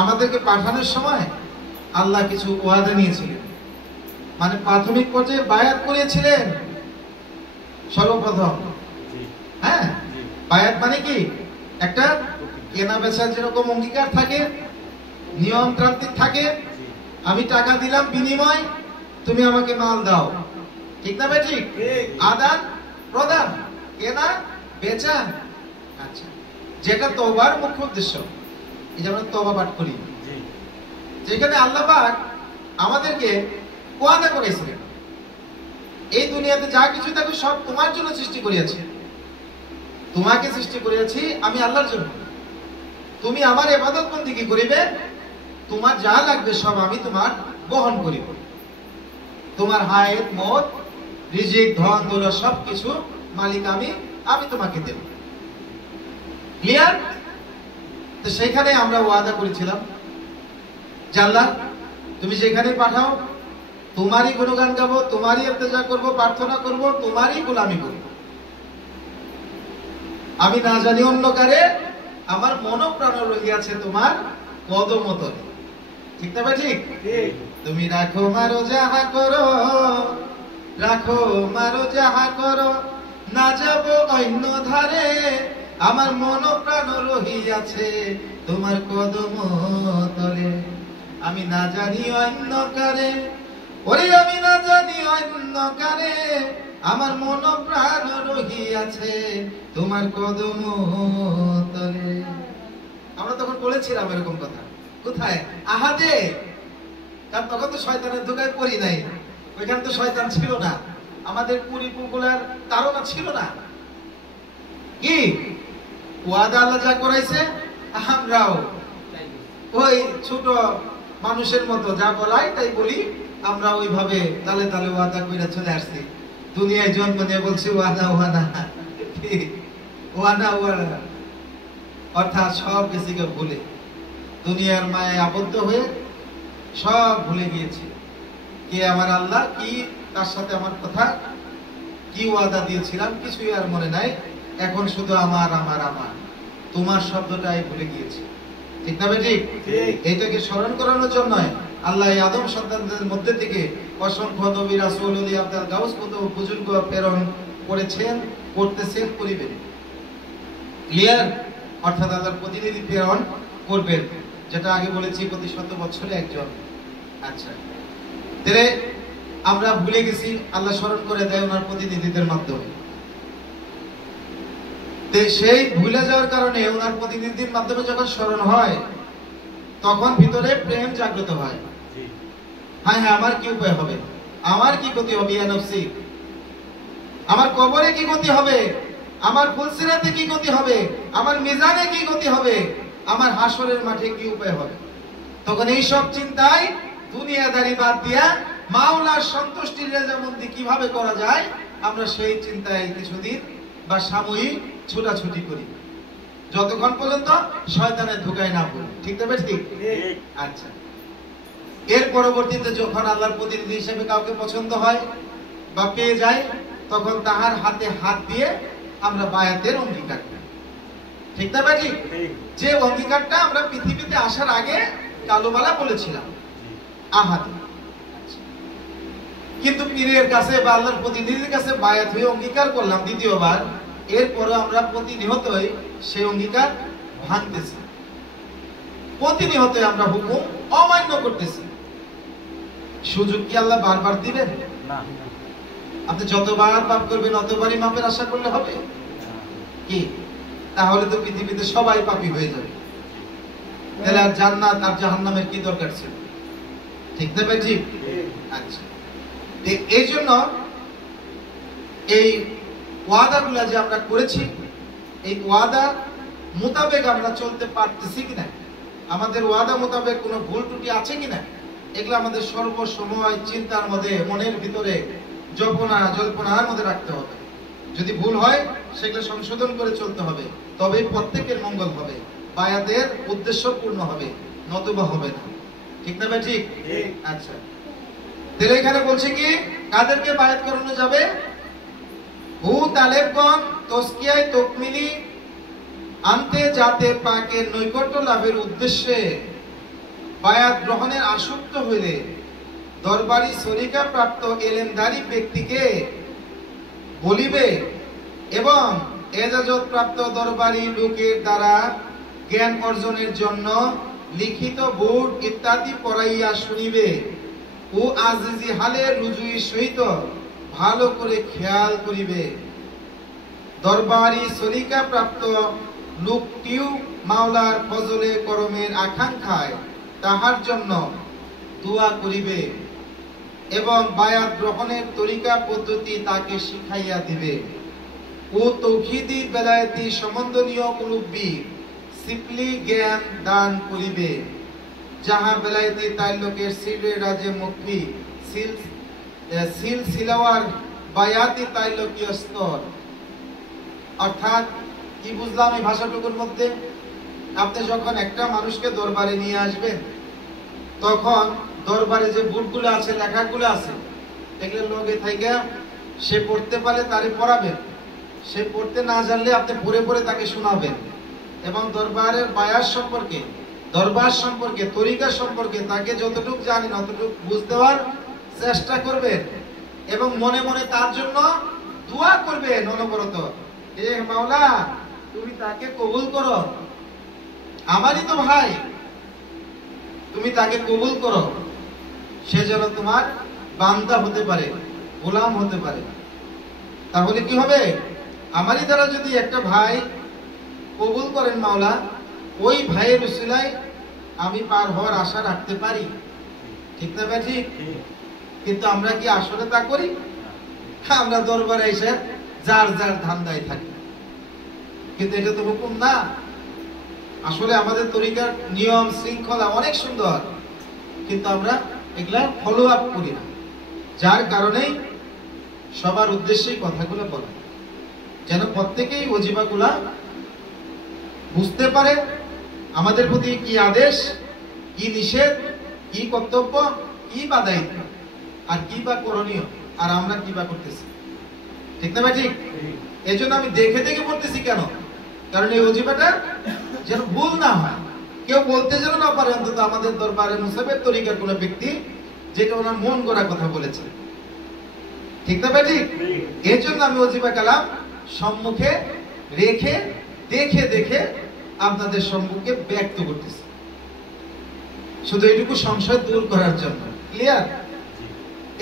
আমাদেরকে পাঠানোর সময় আল্লাহ কিছু ওয়াদা নিয়েছিলেন। মানে প্রাথমিক পর্যায়ে বায়াত করেছিলেন সর্বপ্রথম। হ্যাঁ, বায়াত মানে কি? একটা কেনা বেচার যেরকম অঙ্গীকার থাকে, নিয়মতান্ত্রিক থাকে, আমি টাকা দিলাম বিনিময়, তুমি আমাকে মাল দাও, ঠিক না ভাই? ঠিক। আদান প্রদান, কেনা বেচা। আচ্ছা, যেটা তওবার মুখ্য উদ্দেশ্য। এই যে আমরা তওবা পাঠ করি, যেখানে আল্লাহ পাক আমাদেরকে ওয়াদা করেছিলেন এই দুনিয়াতে যা কিছু থাকবে সব তোমার জন্য সৃষ্টি করিয়াছি, তোমাকে সৃষ্টি করিয়াছি আমি আল্লাহর জন্য, তুমি আমার ইবাদত বন্দেগী করিবে, তোমার যা লাগবে সব আমি তোমার বহন করিব, তোমার হায়াত মত রিজিক ধন দৌলত সবকিছু মালিক আমি তোমাকে দেব। ক্লিয়ার? তো সেখানে আমরা ওয়াদা করেছিলাম যে আল্লাহ তুমি যেখানে পাঠাও তোমারই গুণগান গাবো, তোমারই ইর্তেজা করব, প্রার্থনা করব, তোমারই গোলামি করব। আমি না জানি অন্য কারে, আমার মন প্রাণ রহিয়াছে তোমার কদম তলে, ঠিক না ভাই? ঠিক। তুমি রাখো মারো যাহা করো, রাখো মারো যাহা করো, না যাব অন্য ধারে, আমার মন প্রাণ রহিয়াছে তোমার কদম তলে। আমি না জানি অন্য কারে, ওরে আমি না জানি অন্য কারে, আমার মন প্রাণ রহিয়াছে তোমার কদম তলে। আমরা তখন বলেছিলাম এরকম কথা, কোথায়? আহাদে। কারণ তখন তো শয়তানের ধোকায় পড়ি নাই, ওইখানে তো শয়তান ছিল না, আমাদের পরিপুকুলার তাড়না ছিল না। কি ওয়াদা আল্লাহ যা করাইছে আমরাও ওই ছোট মানুষের মতো যা বলাই তাই বলি, আমরা ওইভাবে তালে তালে ওয়াদা করে চলে আসছি। দুনিয়ায় জন্ম নিয়ে বলছি ওয়াদা ওয়াদা, ওয়াদা ওয়াদা, অর্থাৎ সব কিছুকে ভুলে দুনিয়ার মায়ায় আবদ্ধ হয়ে সব ভুলে গিয়েছি কে আমার আল্লাহ, কি তার সাথে আমার কথা, কি ওয়াদা দিয়েছিলাম কিছুই আর মনে নাই। এখন শুধু আমার আমার আমার, তোমার শব্দটাই ভুলে গিয়েছি, ঠিক না ভাই? ঠিক। এইটাকে স্মরণ করানোর জন্য আল্লাহ আদম সন্তানদের মধ্যে থেকে অসংখ্য নবী রাসূল ওলি আব্দাল গাউস কত বুজুর্গ প্রেরণ করেছেন, করতেছেন, করিবেন। ক্লিয়ার? অর্থাৎ আল্লাহর প্রতিনিধি প্রেরণ করবেন, যেটা আগে বলেছি প্রতি 100 বছরে একজন। আচ্ছা, তাহলে আমরা ভুলে গেছি, আল্লাহ স্মরণ করে দেয় ওনার প্রতিনিধিদের মাধ্যমে। সেই ভুলে যাওয়ার কারণে ওনার প্রতিনিধির মাধ্যমে যখন স্মরণ হয় তখন ভিতরে প্রেম জাগ্রত হয়। হ্যাঁ হ্যাঁ, আমার কি উপায় হবে, আমার কি গতি হবে, ইয়া নফসি, আমার কবরে কি গতি হবে, আমার ফুলসিরাতে কি গতি হবে, আমার মিজানে কি গতি হবে, আমার হাসরের মাঠে কি উপায় হবে। তখন এই সব চিন্তায় দুনিয়াদারি বাদ দিয়া মাওলার সন্তুষ্টির রেজামন্দি কিভাবে করা যায়, আমরা সেই চিন্তায় কিছুদিন বা সাময়িক ছোটাছুটি করি, যতক্ষণ পর্যন্ত শয়তানের ধোকায় না পড়ি, ঠিক তবে ঠিক। আচ্ছা, এর পরবর্তীতে যখন আল্লাহর প্রতিনিধি হিসেবে কাউকে পছন্দ হয় বা পেয়ে যায়, তখন তাহার হাতে হাত দিয়ে আমরা বায়াতের অঙ্গীকার করি, ঠিক না ভাই? ঠিক। যে অঙ্গীকারটা আমরা পৃথিবীতে আসার আগে কালোমালা বলেছিলাম, আহাদে। কিন্তু পীরের কাছে বা আল্লাহর প্রতিনিধির কাছে বায়াত হয়ে অঙ্গীকার করলাম দ্বিতীয়বার, এরপরে আমরা প্রতিনিয়তই সেই অঙ্গীকার ভাঙতেছি, প্রতিনিয়তই আমরা হুকুম অমান্য করতেছি। সুযোগ কি আল্লাহ বারবার দিবেন? না। আপনি যতবার পাপ করবেন অতবারই মাপের আশা করলে হবে কি? তাহলে তো পৃথিবীতে সবাই পাপী হয়ে যাবে, তাহলে আর জান্নাত আর জাহান্নামের কি দরকার ছিল, ঠিক না ভাই? ঠিক। আচ্ছা, এই জন্য এই ওয়াদাগুলা যে আমরা করেছি, এই ওয়াদা মোতাবেক আমরা চলতে পারতেছি কিনা, আমাদের ওয়াদা মোতাবেক কোনো ভুল ত্রুটি আছে কিনা, এগুলো আমাদের সর্বসময় চিন্তার মধ্যে, মনের ভিতরে জল্পনার মধ্যে রাখতে হবে। যদি ভুল হয় সেগুলো সংশোধন করে চলতে হবে, তবে প্রত্যেকের মঙ্গল হবে, বায়াতের উদ্দেশ্য পূর্ণ হবে, নতুবা হবে না, ঠিক না ভাই? ঠিক। আচ্ছা, তাহলে এখানে বলছে কি কাদেরকে বায়াত করানো যাবে? হু তালেবগণ তসকিয়ায় তকমিলি আনতে যাতে পাকের নৈকট্য লাভের উদ্দেশ্যে বায়াত গ্রহণের আসক্ত হইলে দরবারি সরিকা প্রাপ্ত এলেমদারি ব্যক্তিকে বলিবে এবং এজাজত প্রাপ্ত দরবারি লোকের দ্বারা জ্ঞান অর্জনের জন্য লিখিত বোর্ড ইত্যাদি পড়াইয়া শুনিবে। ও আজিজি হালে রুজুই সহিত ভালো করে খেয়াল করিবে। দরবারি সলিকা প্রাপ্ত লোকটিও মাওলার ফজলে করমের আকাঙ্ক্ষায় তাহার জন্য দোয়া করিবে এবং বায়াত গ্রহণের তরিকা পদ্ধতি তাকে শিখাইয়া দিবে। ও তৌহিদি বেলায়েতি সম্বন্ধনীয় মুরব্বী সিপলি জ্ঞান দান করিবে, যাহা বেলায়েতি তাইলকের সিরে রাজে মুক্তি সিলসিলাওয়ার বায়াতি তাইলকীয় স্তর। অর্থাৎ কি বুঝলাম এই ভাষাটুকুর মধ্যে? আপনি যখন একটা মানুষকে দরবারে নিয়ে আসবেন, তখন দরবারে যে বুটগুলো আছে, লেখাগুলো আছে, এগুলো লগে থেকে সে পড়তে পারে তারে পড়াবেন, সে পড়তে না জানলে আপনি পড়ে পড়ে তাকে শোনাবেন এবং দরবারের বায়াস সম্পর্কে, দরবার সম্পর্কে, তরিকা সম্পর্কে তাকে যতটুকু জানেন অতটুকু বুঝতে দেওয়ার চেষ্টা করবেন এবং মনে মনে তার জন্য দোয়া করবেন অনবরত। এ মাওলা, তুমি তাকে কবুল করো, আমারই তো ভাই, তুমি তাকে কবুল করো, সে যেন তোমার বান্দা হতে পারে, গোলাম হতে পারে। তাহলে কি হবে? আমারই দ্বারা যদি একটা ভাই কবুল করেন মাওলা, ওই ভাইয়ের উসিলায় আমি পার হওয়ার আশা রাখতে পারি। ঠিক না ভাই? ঠিক। কিন্তু আমরা কি আসলে তা করি? আমরা দরবারে এসে যার যার ধান্দায় থাকি, কিন্তু এটা তো হুকুম না। আসলে আমাদের তরিকার নিয়ম শৃঙ্খলা অনেক সুন্দর, কিন্তু আমরা এগুলা ফলো আপ করি না, যার কারণেই সবার উদ্দেশ্যেই কথাগুলো বলা, যেন প্রত্যেকেই ওজিফাগুলা বুঝতে পারে আমাদের প্রতি কি আদেশ, কি নিষেধ, কি কর্তব্য, কি বা দায়িত্ব, আর কি বা করণীয়, আর আমরা কি বা করতেছি। ঠিক না ভাই? ঠিক। এই জন্য আমি দেখে দেখে পড়তেছি। কেন? কারণ এই ওজিফাটা যেন ভুল না হয়, কেউ বলতে যেন না পারে অন্তত আমাদের দরবারে মুসাফের তরিকার কোন ব্যক্তি যেটা ওনার মন গড়া কথা বলেছে। ঠিক না ভাই? ঠিক। এর জন্য আমি ওজিফা কালাম সম্মুখে রেখে দেখে দেখে আপনাদের সম্মুখে ব্যক্ত করতেছি, শুধু এইটুকু সংশয় দূর করার জন্য। ক্লিয়ার?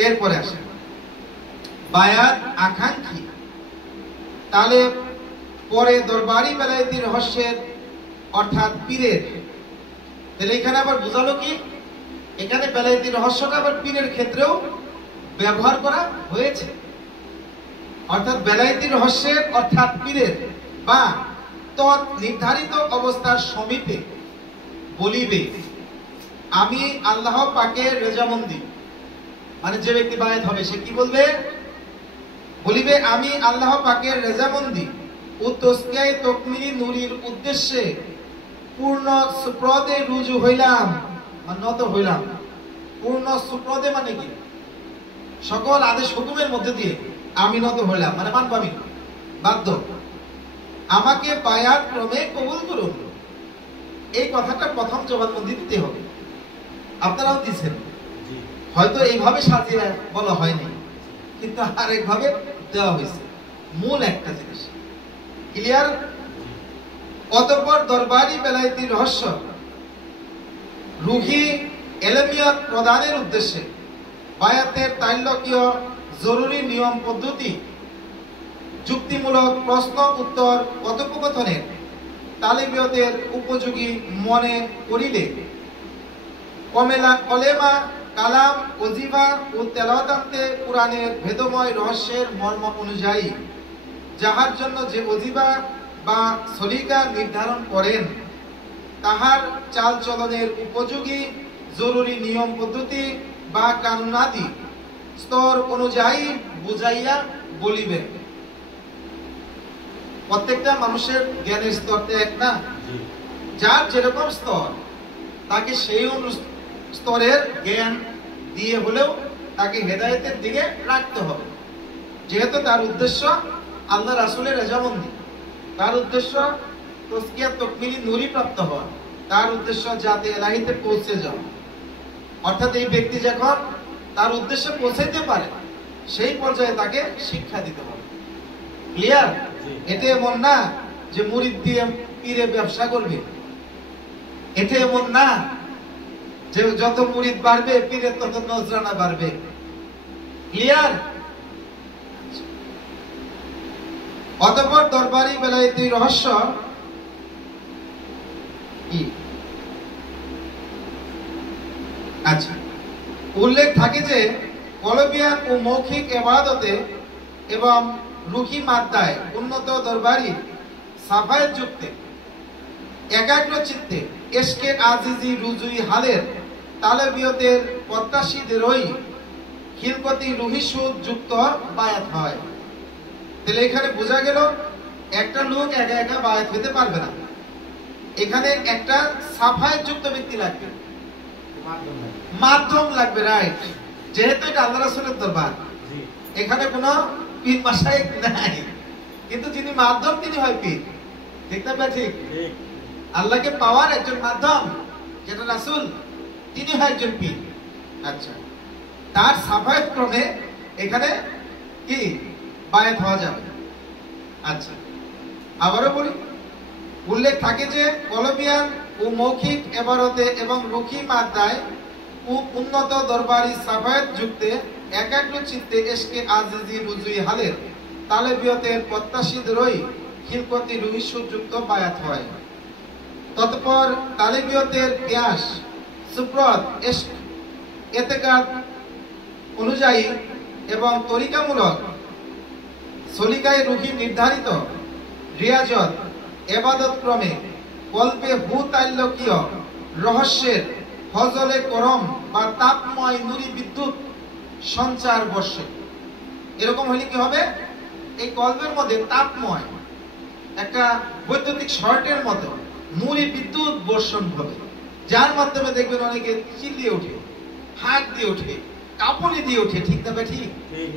এরপরে আসে বায়াত আকাঙ্ক্ষী। তাহলে পরে দরবারি বেলায়েতি রহস্যের অর্থাৎ পীরের, তাহলে এখানে আবার বোঝালো কি? এখানে বেলায়েতি রহস্যটা আবার পীরের ক্ষেত্রেও ব্যবহার করা হয়েছে। অর্থাৎ বেলায়েতি রহস্যের অর্থাৎ পীরের বা তৎ নির্ধারিত অবস্থার সমীপে বলিবে, আমি আল্লাহ পাকের রেজামন্দি। মানে যে ব্যক্তি বায়াত হবে সে কি বলবে? বলিবে, আমি আল্লাহ পাকের রেজামন্দি ও তসকিয়ায়ে তাকমিলি নূরির উদ্দেশ্যে পূর্ণ সুপ্রদে রুজু হইলাম, মানে নত হইলাম। পূর্ণ সুপ্রদে মানে কি? সকল আদেশ হুকুমের মধ্যে দিয়ে আমি নত হইলাম, মানে মানব আমি বাধ্য, আমাকে বায়াত ক্রমে কবুল করুন। এই কথাটা প্রথম জবানবন্দি দিতে হবে। আপনারাও দিচ্ছেন, হয়তো এইভাবে সাজিয়ে বলা হয়নি, কিন্তু আরেকভাবে দেওয়া হয়েছে। মূল একটা জিনিস ক্লিয়ার। অতঃপর দরবারি বেলায়েতি রহস্য রুহি এলেমিয়াত প্রদানের উদ্দেশ্যে বায়াতের তাইলকীয় জরুরি নিয়ম পদ্ধতি, যুক্তিমূলক প্রশ্ন উত্তর কথোপকথনের তালিবিয়তের উপযোগী মনে করিলে কলেমা, কালাম, ওজিফা ও তেলাওয়াতে কুরআনের ভেদময় রহস্যের মর্ম অনুযায়ী যাহার জন্য যে ওজিফা বা সলিকা নির্ধারণ করেন, তাহার চাল চলনের উপযোগী জরুরি নিয়ম পদ্ধতি বা কানুনাদি স্তর অনুযায়ী বুঝাইয়া বলিবেন। প্রত্যেকটা মানুষের জ্ঞানের স্তরটা এক না, যার যেরকম স্তর তাকে সেই স্তরের জ্ঞান দিয়ে হলেও তাকে হেদায়েতের দিকে রাখতে হবে। যেহেতু তার উদ্দেশ্য আল্লাহ রাসূলের রেজামন্দি, তার উদ্দেশ্য তাসকিয়াত তাকমিলি নূরি প্রাপ্ত হওয়া, তার উদ্দেশ্য জাতে ইলাহিতে পৌঁছে যাওয়া। অর্থাৎ এই ব্যক্তি যখন তার উদ্দেশ্যে পৌঁছাইতে পারে সেই পর্যায়ে তাকে শিক্ষা দিতে হবে। ক্লিয়ার? এটা এমন না যে মুরিদ দিয়ে পীরে ব্যবসা করবে, এটা এমন না যে যত মুরিদ বাড়বে পীরের তত নজরানা বাড়বে। ক্লিয়ার? অতঃপর দরবারি বেলায়েতি রহস্য কি? আচ্ছা, উল্লেখ থাকে যে কলবিয়ান ও মৌখিক ইবাদতে এবং রুহি মাদ্দায় উন্নত দরবারি সাফায়েত যুক্তে একাগ্র চিত্তে এশকে আজিজি রুজুই হালের তালেবিয়তের প্রত্যাশীদেরই খিলকতি রুহিসুদ যুক্ত বায়াত হয়। তাহলে এখানে বোঝা গেল একটা লোক একা একা বায়াত হতে পারবে না, এখানে একটা সাফায়েত যুক্ত ব্যক্তি লাগবে, মাধ্যম লাগবে। রাইট, যেহেতু এটা আল্লাহ রাসূলের দরবার, এখানে কোনো পীর মাশায়েখ নাই, কিন্তু যিনি মাধ্যম তিনি হয় পীর। ঠিক না? ঠিক। আল্লাহকে পাওয়ার একজন মাধ্যম যেটা রাসূল, তিনি হয় একজন পীর। আচ্ছা, তার সাফায়েত ক্রমে এখানে কি বায়াত হওয়া যাবে। আচ্ছা, আবারও বলি, উল্লেখ থাকে যে কলবিয়ান ও মৌখিক ইবারতে এবং রুখি মাদ্দায় ও উন্নত দরবারি সাফায়েত যুক্তে একাগ্র চিত্তে এশকে আজিজি রুজুই হালের তালেবিয়তের প্রত্যাশীদেরই খিলকতি রুহিসুদ যুক্ত বায়াত হয়। তৎপর তালেবিয়তের ব্যাস সুপ্রত এশক এতেকাদ অনুযায়ী এবং তরিকামূলক সলিকায় রুহি নির্ধারিত রিয়াজত ইবাদত ক্রমে কল্পে ভূতাল্যকীয় রহস্যের ফজলে করম বা তাপময় নুরি বিদ্যুৎ সঞ্চার বর্ষে। এরকম হলে কি হবে? এই কল্পের মধ্যে তাপময় একটা বৈদ্যুতিক শর্টের মতো নুরি বিদ্যুৎ বর্ষণ হবে, যার মাধ্যমে দেখবেন অনেকে চিল্লিয়ে ওঠে, হাত দিয়ে ওঠে, কাঁপুনি দিয়ে ওঠে। ঠিক না? ঠিক।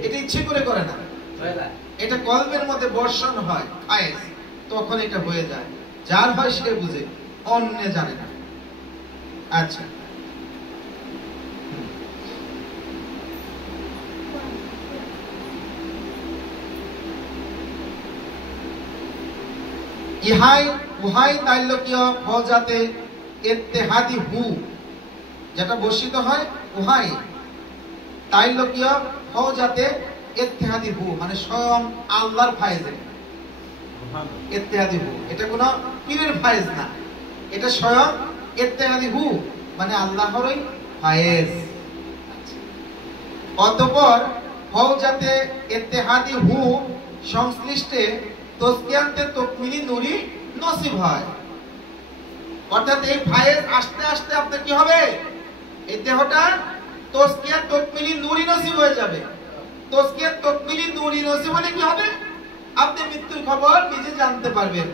এটা ইচ্ছে করে করে না, এটা কল্পের মধ্যে বর্ষণ হয়, ফায়েজ, তখন এটা হয়ে যায়। যার হয় সে বুঝে, অন্য জানে না। আচ্ছা, ইহাই উহাই তাল্লকীয় ফজাতে ইত্তেহাদি হু, যেটা বর্ষিত হয় উহাই তাল্লকীয় ফজাতে ইত্তেহাদি হু, মানে স্বয়ং আল্লাহর ফায়েজে ইত্তেহাদি হু। এটা কোনো পীরের ফায়েজ না, এটা স্বয়ং ইত্তেহাদি হু, মানে আল্লাহরই ফায়েজ। অতঃপর ফজাতে ইত্তেহাদি হু সংশ্লিষ্টে তসকিয়ান্তে তকমিলি নুরি নসিব হয়। অর্থাৎ এই ফায়েজ আস্তে আস্তে আপনার কি হবে? এই দেহটা তসকিয়াত তকমিলি নুরি নসিব হয়ে যাবে। তসকিয়াত তকমিলি নুরি নসিব হলে কি হবে? আপনি মৃত্যুর খবর নিজে জানতে পারবেন,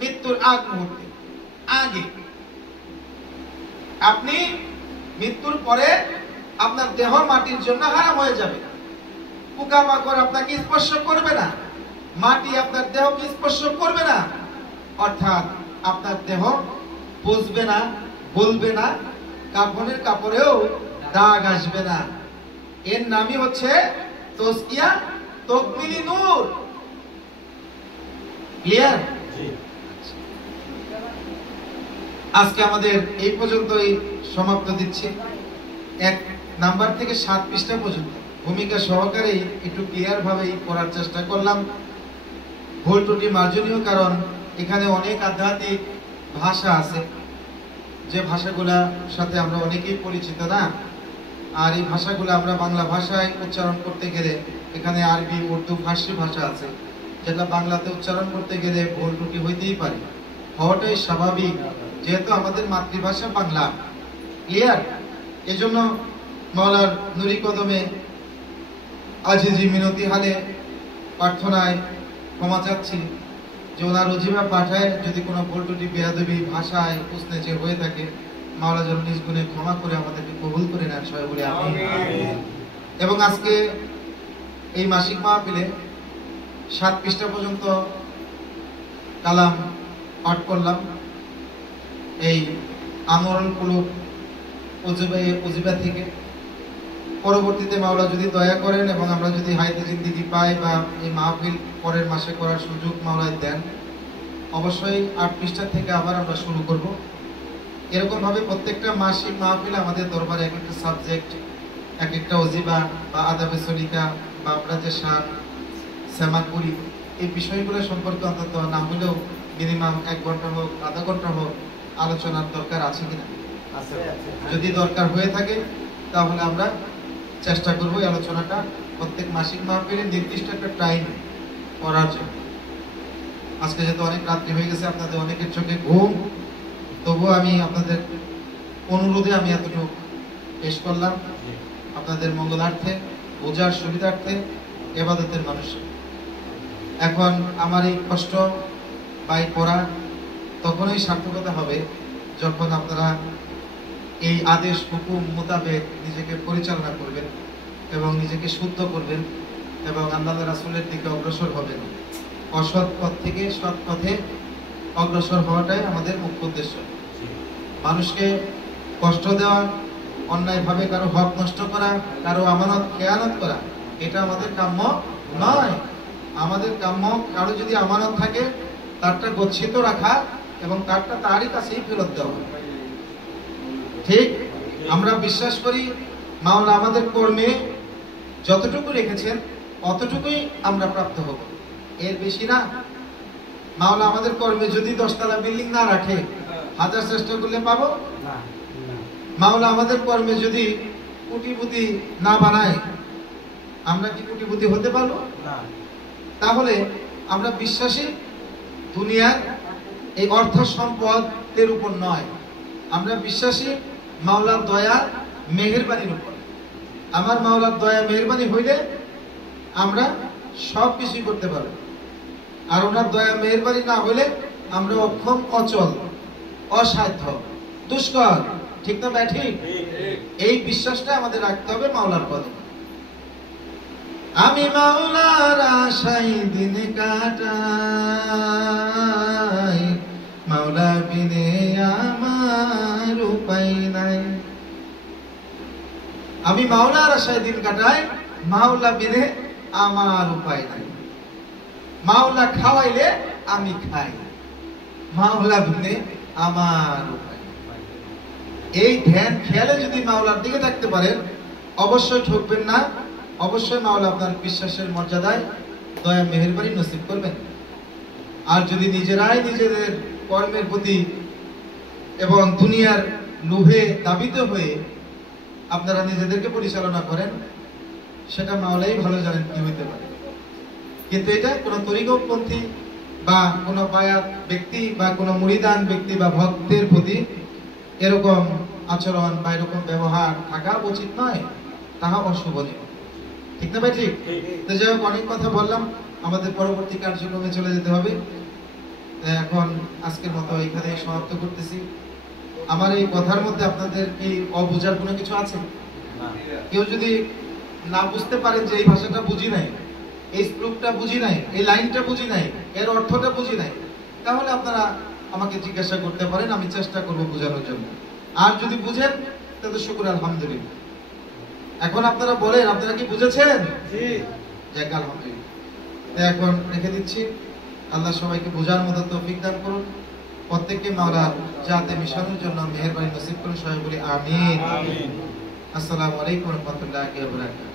মৃত্যুর আগ মুহূর্তে আগে। আপনি মৃত্যুর পরে আপনার দেহ মাটির জন্য হারাম হয়ে যাবে, পোকামাকড় আপনাকে স্পর্শ করবে না, মাটি আপনার দেহকে স্পর্শ করবে না, অর্থাৎ আপনার দেহ বুঝবে না, বলবে না, কাফনের কাপড়েও দাগ আসবে না। এর নামই হচ্ছে তসকিয়া তকমিলি নূর। ক্লিয়ার? আজকে আমাদের এই পর্যন্তই সমাপ্ত দিচ্ছি। 1 নাম্বার থেকে 7 পৃষ্ঠা পর্যন্ত ভূমিকা সহকারে একটু ক্লিয়ার ভাবেই করার চেষ্টা করলাম। ভুল ত্রুটি মার্জনীয়, কারণ এখানে অনেক আধ্যাত্মিক ভাষা আছে যে ভাষাগুলোর সাথে আমরা অনেকেই পরিচিত না। আর এই ভাষাগুলো আমরা বাংলা ভাষায় উচ্চারণ করতে গেলে এখানে আরবি, উর্দু, ফার্সি ভাষা আছে, যেটা বাংলাতে উচ্চারণ করতে গেলে ভুল ত্রুটি হইতেই পারে, হওয়াটাই স্বাভাবিক, যেহেতু আমাদের মাতৃভাষা বাংলা। ক্লিয়ার? এজন্য মাওলার নুরি কদমে আজিজি মিনতি হালে প্রার্থনায় ক্ষমা চাচ্ছি যে ওনার অজিমা পাঠায় যদি কোনো ভুল ত্রুটি বেয়াদবি ভাষায় প্রশ্নে যে হয়ে থাকে, মাওলা যেন নিজ গুণে ক্ষমা করে আমাদেরকে কবুল করে নেন, সবাই বলে আমিন। এবং আজকে এই মাসিক মাহফিলে 7 পৃষ্ঠা পর্যন্ত কালাম পাঠ করলাম। এই আমরুল কুলুব উজিবা থেকে পরবর্তীতে মাওলা যদি দয়া করেন এবং আমরা যদি হায়াতে জিন্দেগি পাই বা এই মাহফিল পরের মাসে করার সুযোগ মাওলা দেন, অবশ্যই 8 পৃষ্ঠা থেকে আবার আমরা শুরু করব। এরকম ভাবে প্রত্যেকটা মাসিক মাহফিলে আমাদের দরবারে এক একটা সাবজেক্ট, এক একটা ওজিবা বা আদাবে সলিকা বা আমরা যে শান সেমা করি, এই বিষয়গুলো সম্পর্কে অন্তত না হলেও মিনিমাম 1 ঘন্টা হোক, আধা ঘন্টা হোক আলোচনার দরকার আছে কিনা? যদি দরকার হয়ে থাকে তাহলে আমরা চেষ্টা করব এই আলোচনাটা প্রত্যেক মাসিক মাহফিলে নির্দিষ্ট একটা টাইম করার জন্য। আজকে যেহেতু অনেক রাত্রি হয়ে গেছে, আপনাদের অনেকের চোখে ঘুম, তবুও আমি আপনাদের অনুরোধে আমি এতটুকু পেশ করলাম আপনাদের মঙ্গলার্থে, বোঝার সুবিধার্থে, ইবাদতের মানুষে। এখন আমার এই কষ্ট বা এই পড়া তখনই সার্থকতা হবে যখন আপনারা এই আদেশ হুকুম মোতাবেক নিজেকে পরিচালনা করবেন এবং নিজেকে শুদ্ধ করবেন এবং আল্লাহ রাসূলের দিকে অগ্রসর হবেন। অসৎ পথ থেকে সৎ পথে অগ্রসর হওয়াটাই আমাদের মুখ্য উদ্দেশ্য। মানুষকে কষ্ট দেওয়া, অন্যায়ভাবে কারো হক নষ্ট করা, কারো আমানত খেয়ানত করা, এটা আমাদের কাম্য নয়। আমাদের কাম্য কারো যদি আমানত থাকে তারটা গচ্ছিত রাখা এবং তারটা তারই কাছেই ফেরত দেওয়া। ঠিক, আমরা বিশ্বাস করি মাওলা আমাদের কর্মে যতটুকু রেখেছেন অতটুকুই আমরা প্রাপ্ত হব, এর বেশি না। মাওলা আমাদের কর্মে যদি 10 তলা বিল্ডিং না রাখে, হাজার চেষ্টা করলে পাবো না। মাওলা আমাদের কর্মে যদি কোটিপতি না বানায়, আমরা কি কোটিপতি হতে পারবো না? তাহলে আমরা বিশ্বাসী দুনিয়ার এই অর্থ সম্পদের উপর নয়, আমরা বিশ্বাসী মাওলার দয়া মেহেরবানির উপর। আমার মাওলার দয়া মেহেরবানি হইলে আমরা সব কিছুই করতে পারবো, আর ওনার দয়া মেহেরবানি না হইলে আমরা অক্ষম, অচল, অসাধ্য, দুষ্কর। ঠিক না ভাই? ঠিক। এই বিশ্বাসটা আমাদের রাখতে হবে মাওলার পদে। আমি মাওলার আশায় দিন কাটাই, মাওলা বিনে আমার উপায় নাই। আমি মাওলার আশায় দিন কাটাই, মাওলা বিনে আমার উপায় নাই। মাওলা খাওয়াইলে আমি খাই, মাওলা বিনে আমার উপায় নাই। এই ধ্যান খেয়ালে যদি মাওলার দিকে থাকতে পারেন, অবশ্যই ঠকবেন না। অবশ্যই মাওলা আপনার বিশ্বাসের মর্যাদায় দয়া মেহেরবানি নসিব করবেন। আর যদি নিজেরাই নিজেদের কর্মের প্রতি এবং দুনিয়ার লোভে দাবিত হয়ে আপনারা নিজেদেরকে পরিচালনা করেন, সেটা মাওলাই ভালো জানেন কি হইতে পারে। কিন্তু এটা কোনো তরিকতপন্থী বা কোনো বায়াত ব্যক্তি বা কোনো মুরিদান ব্যক্তি বা ভক্তের প্রতি এরকম আচরণ বা এরকম ব্যবহার থাকা উচিত নয়, তাহা অশুভনীয়। ঠিক না ভাই? ঠিক। তো যাই হোক, অনেক কথা বললাম, আমাদের পরবর্তী কার্যক্রমে চলে যেতে হবে। এখন আজকের মতো এখানে সমাপ্ত করতেছি। আমার এই কথার মধ্যে আপনাদের কি অবুঝার কোনো কিছু আছে? কেউ যদি না বুঝতে পারেন যে এই ভাষাটা বুঝি নাই, এই শ্লোকটা বুঝি নাই, এই লাইনটা বুঝি নাই, এর অর্থটা বুঝি নাই, তাহলে আপনারা আমাকে জিজ্ঞাসা করতে পারেন, আমি চেষ্টা করব বোঝানোর জন্য। আর যদি বুঝেন তাহলে শুকর আলহামদুলিল্লাহ। এখন আপনারা বলেন, আপনারা কি বুঝেছেন? জি। যাক আলহামদুলিল্লাহ। এখন রেখে দিচ্ছি। আল্লাহ সবাইকে বোঝার মতো তৌফিক দান করুন, প্রত্যেককে মাওলার জাতে মিশনের জন্য মেহেরবানি নসিব করুন। সবাই বলি আমিন। আমিন। আসসালামু আলাইকুম ওয়া রাহমাতুল্লাহি ওয়া বারাকাতুহু।